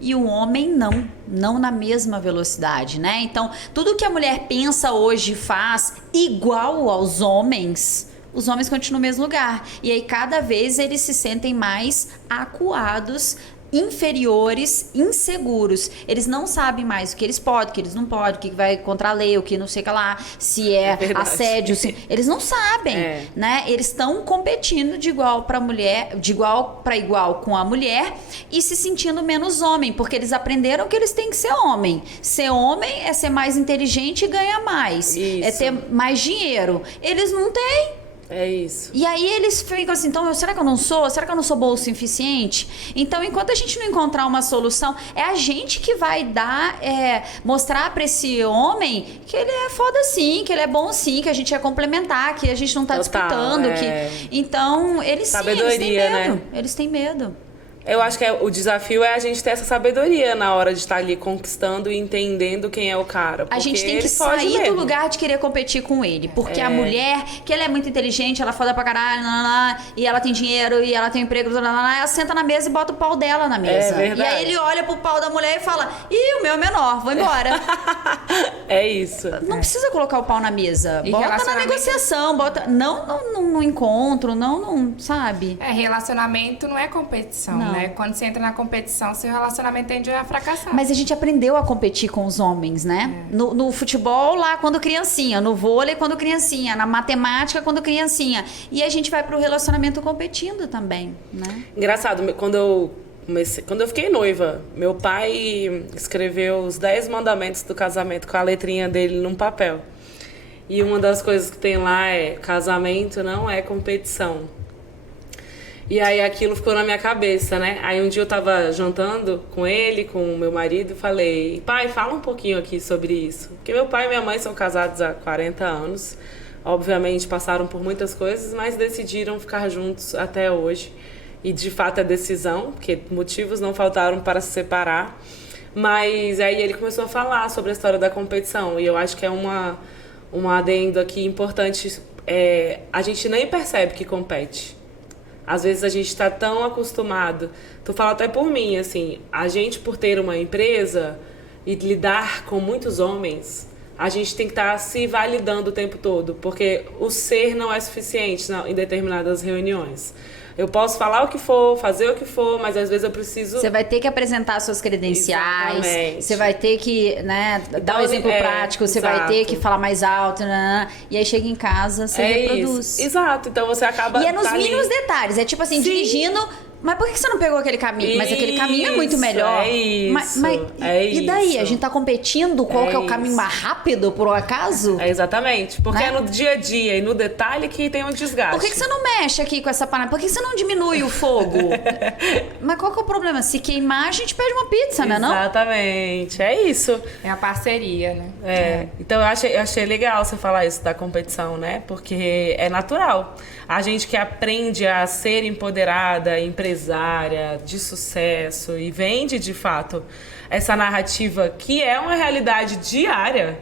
E o homem não na mesma velocidade, né? Então, tudo que a mulher pensa hoje e faz igual aos homens, os homens continuam no mesmo lugar. E aí, cada vez, eles se sentem mais acuados, inferiores, inseguros. Eles não sabem mais o que eles podem, o que eles não podem, o que vai contra a lei, o que não sei o que lá, se é assédio, eles não sabem, né? Eles estão competindo de igual para mulher, de igual para igual com a mulher e se sentindo menos homem, porque eles aprenderam que eles têm que ser homem. Ser homem é ser mais inteligente e ganhar mais. Isso. É ter mais dinheiro. Eles não têm. É isso. E aí eles ficam assim, então, será que eu não sou? Será que eu não sou boa o suficiente? Então, enquanto a gente não encontrar uma solução, é a gente que vai mostrar pra esse homem que ele é foda sim, que ele é bom sim, que a gente é complementar, que a gente não tá disputando. Então, eles têm medo. Né? Eles têm medo. Eu acho que o desafio é a gente ter essa sabedoria na hora de estar ali conquistando e entendendo quem é o cara. A gente tem que sair do lugar de querer competir com ele. Porque a mulher, que ela é muito inteligente, ela foda pra caralho, e ela tem dinheiro, e ela tem emprego, ela senta na mesa e bota o pau dela na mesa. É verdade. E aí ele olha pro pau da mulher e fala, ih, o meu é menor, vou embora. É isso. Não precisa colocar o pau na mesa. Bota na negociação, bota... Não no encontro, não, sabe? Relacionamento não é competição. Não. Né? Quando você entra na competição, seu relacionamento tende a fracassar. Mas a gente aprendeu a competir com os homens, né? No futebol, lá quando criancinha, no vôlei quando criancinha, na matemática quando criancinha. E a gente vai pro relacionamento competindo também, né? Engraçado, quando eu fiquei noiva, meu pai escreveu os 10 mandamentos do casamento com a letrinha dele num papel. E uma das coisas que tem lá é: casamento não é competição. E aí aquilo ficou na minha cabeça, né? Aí um dia eu tava jantando com ele, com o meu marido, e falei: pai, fala um pouquinho aqui sobre isso. Porque meu pai e minha mãe são casados há 40 anos. Obviamente passaram por muitas coisas, mas decidiram ficar juntos até hoje. E de fato é decisão, porque motivos não faltaram para se separar. Mas aí ele começou a falar sobre a história da competição. E eu acho que é um adendo aqui importante. A gente nem percebe que compete. Às vezes a gente está tão acostumado, tu fala até por mim, assim, a gente por ter uma empresa e lidar com muitos homens, a gente tem que estar se validando o tempo todo, porque o ser não é suficiente em determinadas reuniões. Eu posso falar o que for, fazer o que for, mas às vezes eu preciso... Você vai ter que apresentar suas credenciais. Exatamente. Você vai ter que, né, dar um exemplo prático, você vai ter que falar mais alto, né, e aí chega em casa, você reproduz. Isso. Exato, então você acaba... E é nos mínimos detalhes, é tipo assim, dirigindo... Mas por que você não pegou aquele caminho? Isso, mas aquele caminho é muito melhor. E daí? A gente tá competindo qual que é o caminho mais rápido, por um acaso? Exatamente. Porque é no dia a dia e no detalhe que tem um desgaste. Por que você não mexe aqui com essa panela? Por que você não diminui o fogo? Mas qual que é o problema? Se queimar, a gente pede uma pizza, né? Não? Exatamente. É isso. É a parceria, né? Então eu achei legal você falar isso da competição, né? Porque é natural. A gente que aprende a ser empoderada, empresária, de sucesso e vende, de fato, essa narrativa que é uma realidade diária.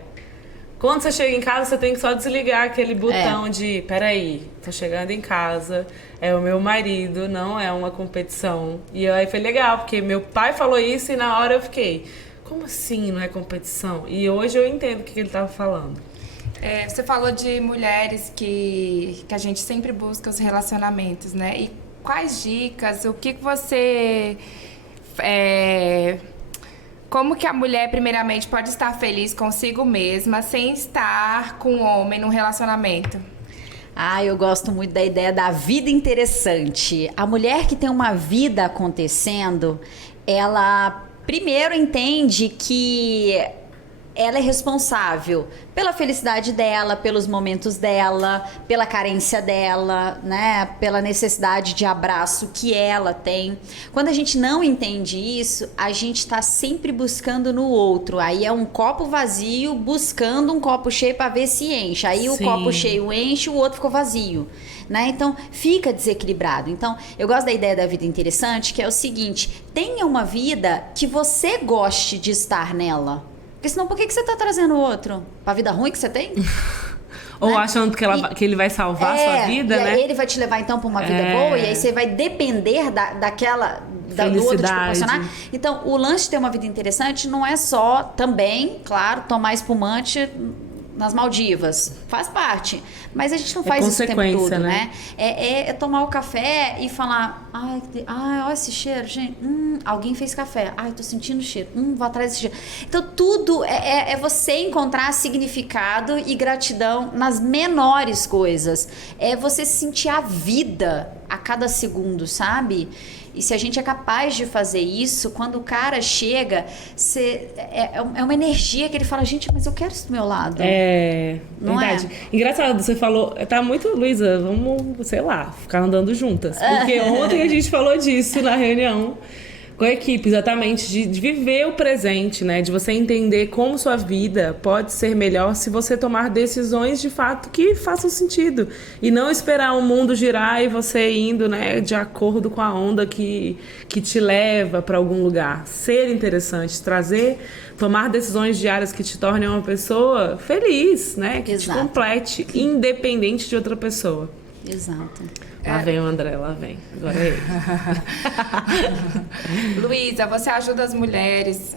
Quando você chega em casa, você tem que só desligar aquele botão de... Peraí, tô chegando em casa, é o meu marido, não é uma competição. E aí foi legal, porque meu pai falou isso e na hora eu fiquei... Como assim não é competição? E hoje eu entendo o que ele estava falando. Você falou de mulheres que a gente sempre busca os relacionamentos, né? E quais dicas, o que você... como que a mulher, primeiramente, pode estar feliz consigo mesma sem estar com um homem num relacionamento? Eu gosto muito da ideia da vida interessante. A mulher que tem uma vida acontecendo... ela primeiro entende que ela é responsável pela felicidade dela, pelos momentos dela, pela carência dela, né? Pela necessidade de abraço que ela tem. Quando a gente não entende isso, a gente está sempre buscando no outro. Aí é um copo vazio buscando um copo cheio para ver se enche. Aí o copo cheio enche, o outro ficou vazio. Né? Então, fica desequilibrado. Então, eu gosto da ideia da vida interessante, que é o seguinte: tenha uma vida que você goste de estar nela. Porque senão, por que você tá trazendo o outro? Pra vida ruim que você tem? Ou achando que ele vai salvar a sua vida, e né? aí ele vai te levar, então, pra uma vida boa, e aí você vai depender do outro te proporcionar. Então, o lance de ter uma vida interessante não é só, também, claro, tomar espumante nas Maldivas. Faz parte. Mas a gente não faz isso o tempo todo, né? É tomar o café e falar: ai, olha esse cheiro, gente. Alguém fez café. Ai, tô sentindo o cheiro. Vou atrás desse cheiro. Então, tudo é você encontrar significado e gratidão nas menores coisas. É você sentir a vida a cada segundo, sabe? E se a gente é capaz de fazer isso, quando o cara chega, é uma energia que ele fala: gente, mas eu quero isso do meu lado. Não verdade. Engraçado, você falou, tá muito, Luísa, vamos, sei lá, ficar andando juntas. Porque ontem a gente falou disso na reunião com a equipe, exatamente, de viver o presente, né? De você entender como sua vida pode ser melhor se você tomar decisões de fato que façam sentido. E não esperar o mundo girar e você indo, né, de acordo com a onda que te leva para algum lugar. Ser interessante, tomar decisões diárias que te tornem uma pessoa feliz, né? Que te complete, independente de outra pessoa. Exato. Lá vem o André, lá vem. Agora é ele. Luísa, você ajuda as mulheres,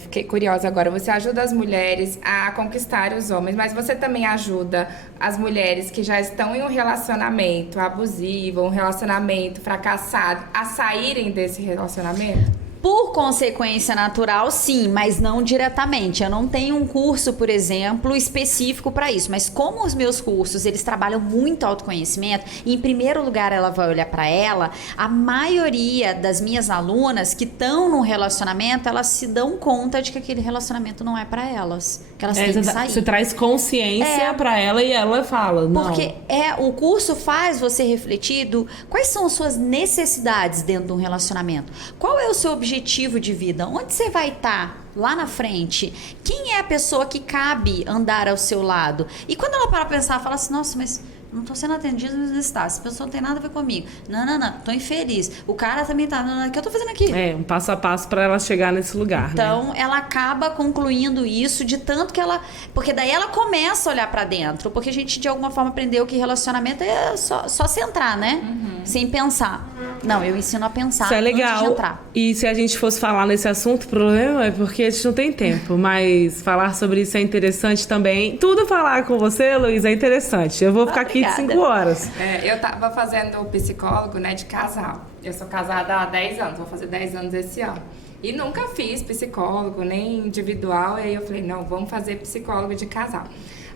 fiquei curiosa agora, você ajuda as mulheres a conquistar os homens, mas você também ajuda as mulheres que já estão em um relacionamento abusivo, um relacionamento fracassado, a saírem desse relacionamento? Por consequência natural, sim, mas não diretamente. Eu não tenho um curso, por exemplo, específico para isso. Mas como os meus cursos, eles trabalham muito autoconhecimento, e em primeiro lugar ela vai olhar para ela, a maioria das minhas alunas que estão num relacionamento, elas se dão conta de que aquele relacionamento não é para elas. Que elas têm que sair. Você traz consciência para ela e ela fala, não. Porque o curso faz você refletir quais são as suas necessidades dentro de um relacionamento. Qual é o seu objetivo de vida? Onde você vai estar lá na frente? Quem é a pessoa que cabe andar ao seu lado? E quando ela para pensar, fala assim: nossa, mas não tô sendo atendida nos necessidades. Essa pessoa não tem nada a ver comigo. Não. Tô infeliz. O cara também tá... O que eu tô fazendo aqui? Um passo a passo para ela chegar nesse lugar, então, ela acaba concluindo isso de tanto que ela... Porque daí ela começa a olhar pra dentro. Porque a gente, de alguma forma, aprendeu que relacionamento é só se entrar, né? Sem pensar. Não, eu ensino a pensar isso é legal. Antes de entrar. E se a gente fosse falar nesse assunto, o problema é porque a gente não tem tempo. Mas falar sobre isso é interessante também. Tudo falar com você, Luísa, é interessante. Eu vou ficar aqui 5 horas. Eu tava fazendo psicólogo, né, de casal. Eu sou casada há 10 anos, vou fazer 10 anos esse ano. E nunca fiz psicólogo, nem individual. E aí eu falei: não, vamos fazer psicólogo de casal.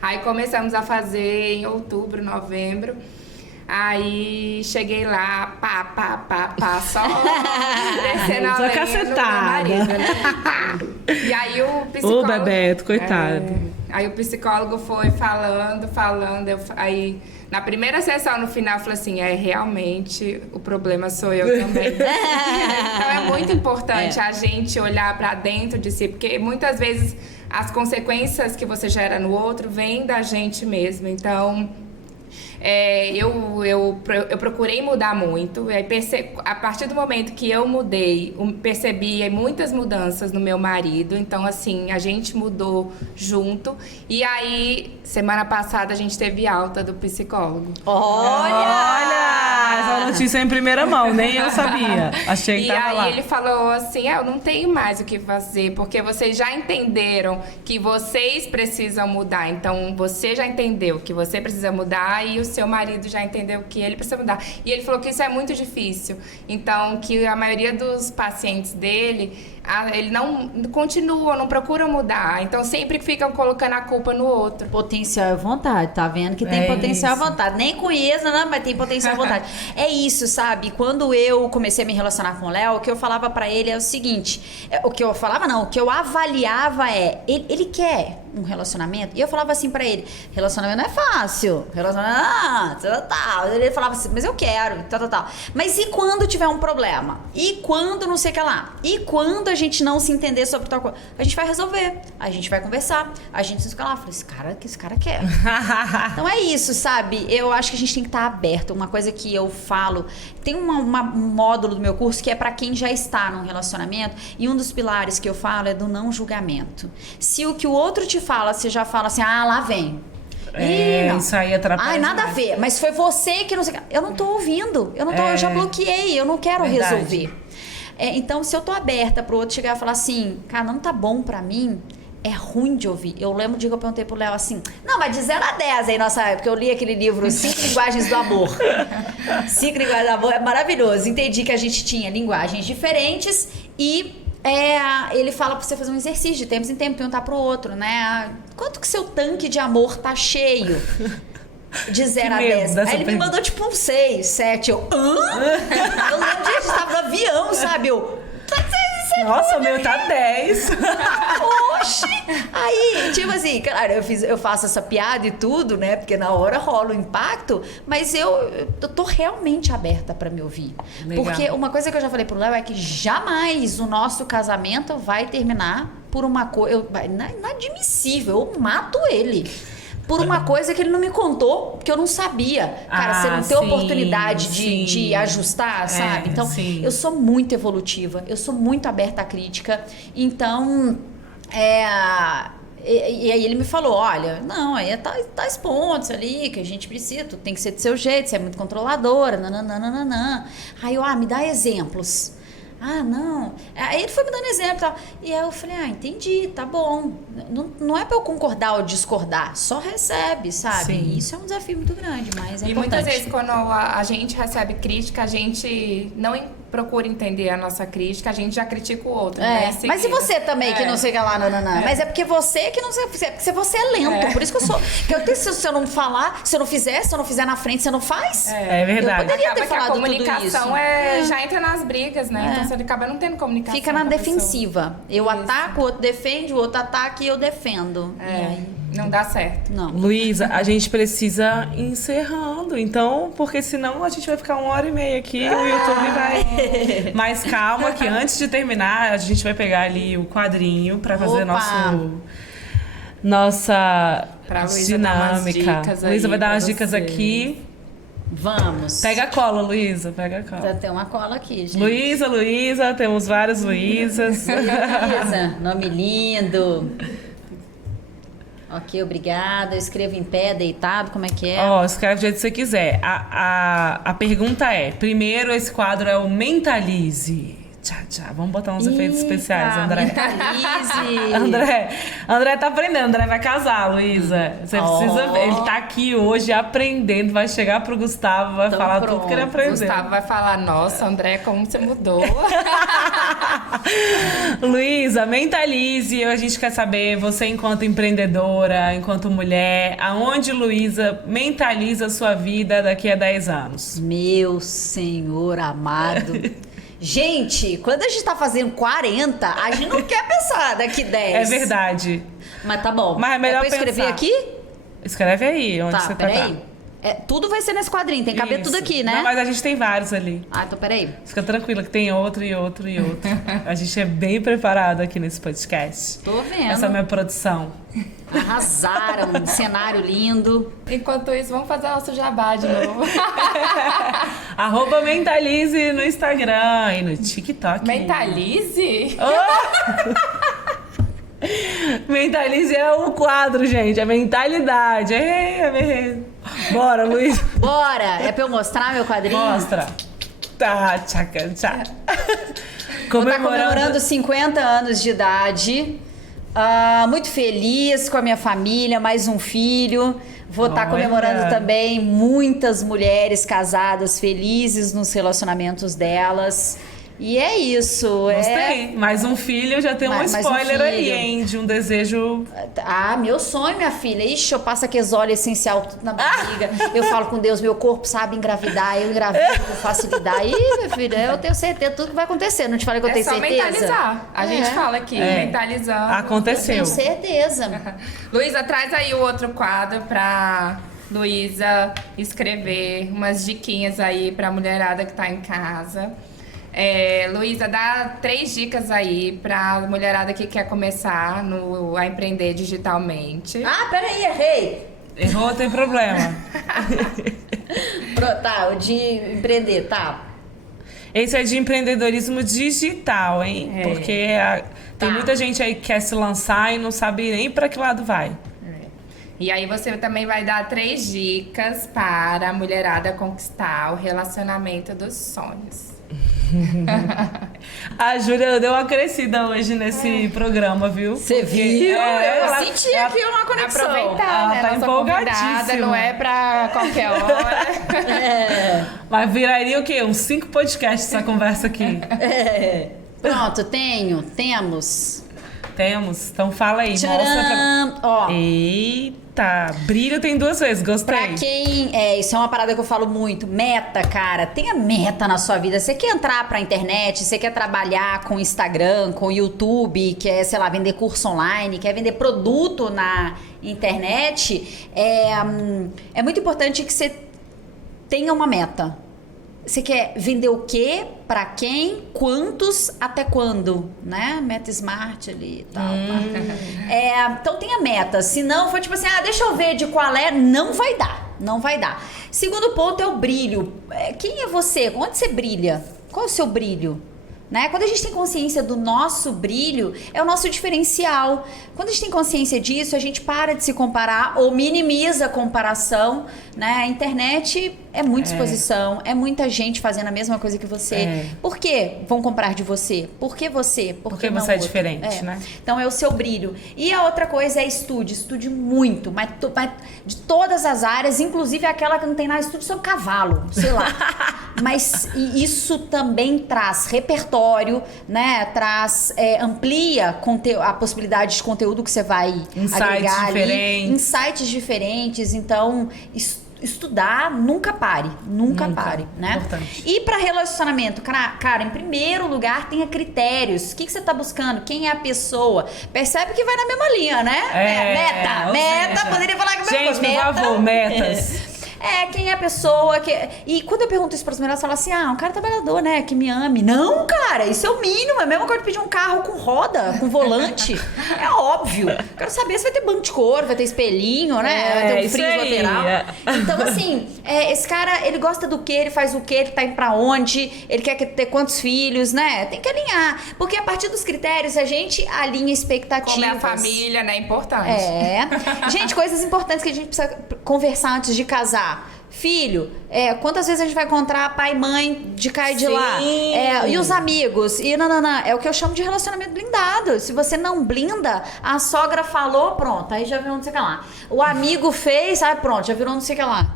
Aí começamos a fazer em outubro, novembro. Aí cheguei lá, só descendo a lenha no meu marido, né? E aí o psicólogo... Ô, Bebeto, coitado. Aí o psicólogo foi falando. Aí, na primeira sessão, no final, eu falei assim: realmente, o problema sou eu também. Então, é muito importante a gente olhar pra dentro de si, porque muitas vezes as consequências que você gera no outro vêm da gente mesmo. Então... eu procurei mudar muito. A partir do momento que eu mudei, percebi muitas mudanças no meu marido. Então, assim, a gente mudou junto. E aí, semana passada, a gente teve alta do psicólogo. Olha! Essa notícia é em primeira mão, nem eu sabia. Achei que tava lá. E aí ele falou assim: eu não tenho mais o que fazer, porque vocês já entenderam que vocês precisam mudar. Então, você já entendeu que você precisa mudar e o seu marido já entendeu que ele precisa mudar. E ele falou que isso é muito difícil. Então, que a maioria dos pacientes dele ele não continua, não procura mudar. Então sempre ficam colocando a culpa no outro. Potencial é vontade, tá vendo? Que tem potencial é vontade. Nem conheço, não, mas tem potencial é vontade. É isso, sabe? Quando eu comecei a me relacionar com o Léo, o que eu falava pra ele é o seguinte: o que eu falava, não, o que eu avaliava é, ele quer um relacionamento? E eu falava assim pra ele: relacionamento não é fácil. Relacionamento, tal. Ele falava assim: mas eu quero, tal. Mas e quando tiver um problema? E quando não sei o que lá? E quando a gente não se entender sobre tal coisa? A gente vai resolver, a gente vai conversar, a gente se escalar. Eu falei: esse cara quer. Então é isso, sabe? Eu acho que a gente tem que estar aberto. Uma coisa que eu falo, tem um módulo do meu curso que é pra quem já está num relacionamento, e um dos pilares que eu falo é do não julgamento. Se o que o outro te fala, você já fala assim: lá vem. Não. Isso aí atrapalha. Ai, nada a ver, mas foi você que não sei. Eu não tô ouvindo, eu já bloqueei, eu não quero resolver. Então, se eu tô aberta pro outro chegar e falar assim: cara, não tá bom pra mim, é ruim de ouvir. Eu lembro de que eu perguntei pro Léo assim: não, mas de 0 a 10 aí, nossa época, eu li aquele livro 5 Linguagens do Amor. 5 Linguagens do Amor é maravilhoso. Entendi que a gente tinha linguagens diferentes e ele fala pra você fazer um exercício de tempos em tempos, perguntar pro outro, né? Quanto que seu tanque de amor tá cheio? De 0 a 10. Aí ele me mandou tipo um 6, 7. Eu lembro de a gente tava no avião, sabe? Nossa, o meu tá 10. Oxi! Aí, tipo assim, claro, eu faço essa piada e tudo, né? Porque na hora rola o impacto, mas eu tô realmente aberta pra me ouvir. Legal. Porque uma coisa que eu já falei pro Léo é que jamais o nosso casamento vai terminar por uma coisa. Inadmissível, eu mato ele. Por uma coisa que ele não me contou, porque eu não sabia. Cara, você não tem oportunidade de ajustar, sabe? Então, eu sou muito evolutiva, eu sou muito aberta à crítica. Então, e aí ele me falou: olha, não, aí tais pontos ali que a gente precisa, tu tem que ser do seu jeito, você é muito controladora, nananana. Aí eu, me dá exemplos. Não. Aí ele foi me dando exemplo e tal. E aí eu falei: entendi, tá bom. Não é pra eu concordar ou discordar, só recebe, sabe? Sim. Isso é um desafio muito grande, mas é importante. E muitas vezes quando a gente recebe crítica, a gente não procura entender a nossa crítica, a gente já critica o outro. Mas e você também, que não sei o que lá, nananã? Mas é porque você que não sei, porque você é lento. Por isso que eu sou. Se eu não falar, se eu não fizer na frente, você não faz? É verdade. Eu poderia ter falado tudo isso. A comunicação já entra nas brigas, né? Então você acaba não tendo comunicação. Fica na defensiva. Eu ataco, o outro defende, o outro ataca e eu defendo. E aí? Não dá certo. Não. Luísa, a gente precisa ir encerrando, então, porque senão a gente vai ficar 1h30 aqui, o YouTube vai... Mas calma que antes de terminar, a gente vai pegar ali o quadrinho pra fazer nossa dinâmica. Luísa vai dar umas dicas aqui. Vamos. Pega a cola, Luísa, pega a cola. Já tem uma cola aqui, gente. Luísa, temos várias Luísas. Luísa, nome lindo. Ok, obrigada. Eu escrevo em pé, deitado, como é que é? Escreve do jeito que você quiser. A pergunta é: primeiro, esse quadro é o Mentalize. Tchá. Vamos botar uns efeitos especiais, André. Mentalize. André tá aprendendo. André vai casar, Luísa. Você precisa ver. Ele tá aqui hoje aprendendo. Vai chegar pro Gustavo, vai falar tudo que ele aprendeu. Gustavo vai falar: nossa, André, como você mudou. Luísa, mentalize. A gente quer saber, você enquanto empreendedora, enquanto mulher, aonde, Luísa, mentaliza a sua vida daqui a 10 anos? Meu Senhor amado. Gente, quando a gente tá fazendo 40, a gente não quer pensar daqui 10. É verdade. Mas tá bom. Mas é melhor pra escrever aqui? Escreve aí, onde você tá. Peraí. Tudo vai ser nesse quadrinho, tem que caber tudo aqui, né? Não, mas a gente tem vários ali. Então peraí. Fica tranquila que tem outro e outro e outro. A gente é bem preparado aqui nesse podcast. Tô vendo. Essa é a minha produção. Arrasaram, cenário lindo. Enquanto isso, vamos fazer nosso jabá de novo. @mentalize no Instagram e no TikTok. Mentalize? Mentalize é um quadro, gente. É mentalidade. Bora, Luísa. Bora. É pra eu mostrar meu quadrinho? Mostra. Tá, tchá. Vou estar comemorando 50 anos de idade. Muito feliz com a minha família, mais um filho. Vou estar comemorando também muitas mulheres casadas felizes nos relacionamentos delas. E é isso. Gostei. Mais um filho, já tem um spoiler aí, hein? De um desejo... Ah, meu sonho, minha filha. Ixi, eu passo aqueles óleos essencial tudo na barriga. Eu falo com Deus, meu corpo sabe engravidar, eu engravido com facilidade. Ih, minha filha, eu tenho certeza tudo que vai acontecer. Não te falei que eu tenho certeza? É só mentalizar. A gente fala aqui, mentalizando. Aconteceu. Eu tenho certeza. Luísa, traz aí o outro quadro pra Luísa escrever umas diquinhas aí pra mulherada que tá em casa. Luísa, dá 3 dicas aí pra mulherada que quer começar a empreender digitalmente. Ah, peraí, errei. Errou, tem problema. Tá, o de empreender, tá. Esse é de empreendedorismo digital, hein? Porque tem muita gente aí que quer se lançar e não sabe nem pra que lado vai. E aí você também vai dar 3 dicas para a mulherada conquistar o relacionamento dos sonhos. A Júlia deu uma crescida hoje nesse programa, viu? Você viu? Eu senti aqui uma conexão. Aproveitar, né? Tá Nossa empolgadíssima. convidada, não é pra qualquer hora. Mas viraria o quê? Uns 5 podcasts essa conversa aqui. Pronto, temos. Temos? Então fala aí, Tcharam! mostra pra... Ó, Eita, brilho tem 2 vezes, gostei. pra quem... isso é uma parada que eu falo muito. Meta, cara. Tenha meta na sua vida. Você quer entrar pra internet, você quer trabalhar com Instagram, com YouTube, quer, sei lá, vender curso online, quer vender produto na internet, é muito importante que você tenha uma meta. Você quer vender o quê? Pra quem? Quantos? Até quando? Né? Meta smart ali e tal. Então tenha meta. Se não for tipo assim, deixa eu ver de qual é, não vai dar. Não vai dar. Segundo ponto é o brilho. Quem é você? Onde você brilha? Qual é o seu brilho? Né? Quando a gente tem consciência do nosso brilho, é o nosso diferencial. Quando a gente tem consciência disso, a gente para de se comparar ou minimiza a comparação. Né? A internet é muita exposição, é muita gente fazendo a mesma coisa que você. Por que vão comprar de você? Por que você? Porque você é diferente, né? Então é o seu brilho. E a outra coisa é estude muito, mas de todas as áreas, inclusive aquela que não tem nada, estude sobre cavalo, sei lá. Mas isso também traz repertório, né? Amplia a possibilidade de conteúdo que você vai agregar ali. Insights diferentes. Então, estudar, nunca pare, né? Importante. E para relacionamento, cara, em primeiro lugar, tenha critérios. O que você tá buscando? Quem é a pessoa? Percebe que vai na mesma linha, né? Meta, poderia falar que gente, por favor, metas. Quem é a pessoa que... E quando eu pergunto isso para as mulheres, elas falam assim, um cara trabalhador, né, que me ame. Não, cara, isso é o mínimo. É a mesma coisa de pedir um carro com roda, com volante. É óbvio. Quero saber se vai ter banco de couro, vai ter espelhinho, né? Vai ter um friso lateral. Então, assim, esse cara, ele gosta do quê? Ele faz o quê? Ele tá indo pra onde? Ele quer ter quantos filhos, né? Tem que alinhar. Porque a partir dos critérios, a gente alinha expectativas. Como é a família, né? Importante. Gente, coisas importantes que a gente precisa conversar antes de casar. Filho, quantas vezes a gente vai encontrar pai e mãe de cá e de lá? E os amigos? E é o que eu chamo de relacionamento blindado. Se você não blinda, a sogra falou, pronto, aí já virou não sei o que lá. O amigo fez, pronto, já virou não sei o que lá.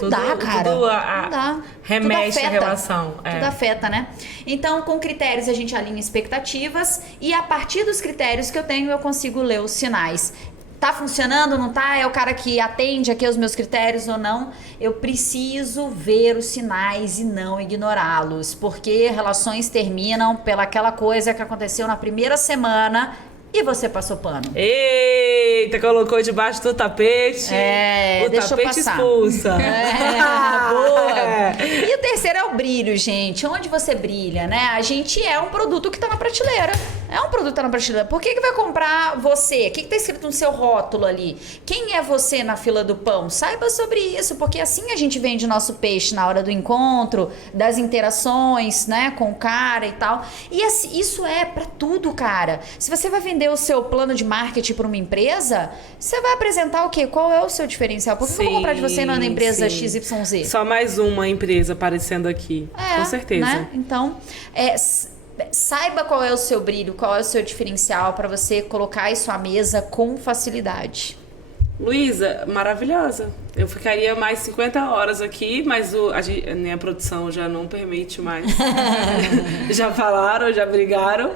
Não dá, cara. Tudo não dá. Remete a relação. Tudo afeta, né? Então, com critérios, a gente alinha expectativas e a partir dos critérios que eu tenho, eu consigo ler os sinais. Tá funcionando, não tá? É o cara que atende aqui os meus critérios ou não? Eu preciso ver os sinais e não ignorá-los, porque relações terminam pelaquela coisa que aconteceu na primeira semana e você passou pano. Eita, colocou debaixo do tapete. O deixa tapete eu passar. expulsa. Boa. E o terceiro é o brilho, gente. Onde você brilha, né? A gente é um produto que tá na prateleira. É um produto que tá na prateleira. Por que vai comprar você? O que tá escrito no seu rótulo ali? Quem é você na fila do pão? Saiba sobre isso, porque assim a gente vende nosso peixe na hora do encontro, das interações, né, com o cara e tal. E assim, isso é pra tudo, cara. Se você vai vender o seu plano de marketing para uma empresa, você vai apresentar o quê? Qual é o seu diferencial? Por que eu vou comprar de você na empresa XYZ? Só mais uma empresa aparecendo aqui. Com certeza. Né? Então, saiba qual é o seu brilho, qual é o seu diferencial para você colocar isso à mesa com facilidade. Luísa, maravilhosa. Eu ficaria mais 50 horas aqui, mas a minha produção já não permite mais. Já falaram, já brigaram.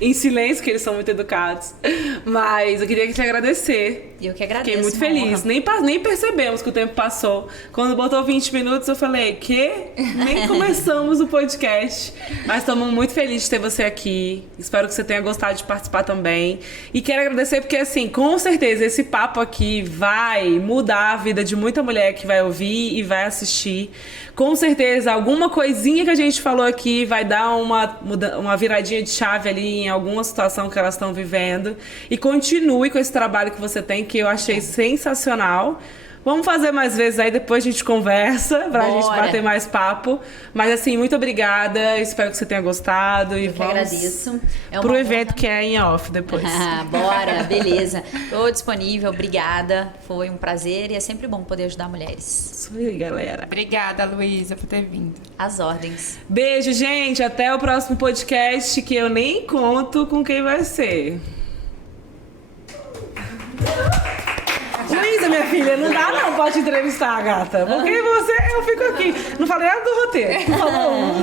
Em silêncio, que eles são muito educados. Mas eu queria te agradecer. Eu que agradeço. Fiquei muito feliz. Nem percebemos que o tempo passou. Quando botou 20 minutos, eu falei, quê? Nem começamos o podcast. Mas estamos muito felizes de ter você aqui. Espero que você tenha gostado de participar também. E quero agradecer porque, assim, com certeza, esse papo aqui vai mudar a vida de muita mulher que vai ouvir e vai assistir. Com certeza, alguma coisinha que a gente falou aqui vai dar uma viradinha de chave ali em alguma situação que elas estão vivendo. E continue com esse trabalho que você tem, que eu achei sensacional. Vamos fazer mais vezes aí, depois a gente conversa, pra gente bater mais papo. Mas assim, muito obrigada, espero que você tenha gostado. E vamos agradeço. pro evento que é em off depois. Bora, beleza. Tô disponível, obrigada. Foi um prazer e é sempre bom poder ajudar mulheres. Isso aí, galera. Obrigada, Luísa, por ter vindo. Às ordens. Beijo, gente. Até o próximo podcast, que eu nem conto com quem vai ser. Luísa, minha filha, não dá não pra te entrevistar, gata. Porque você, eu fico aqui. Não falei nada do roteiro. Falou.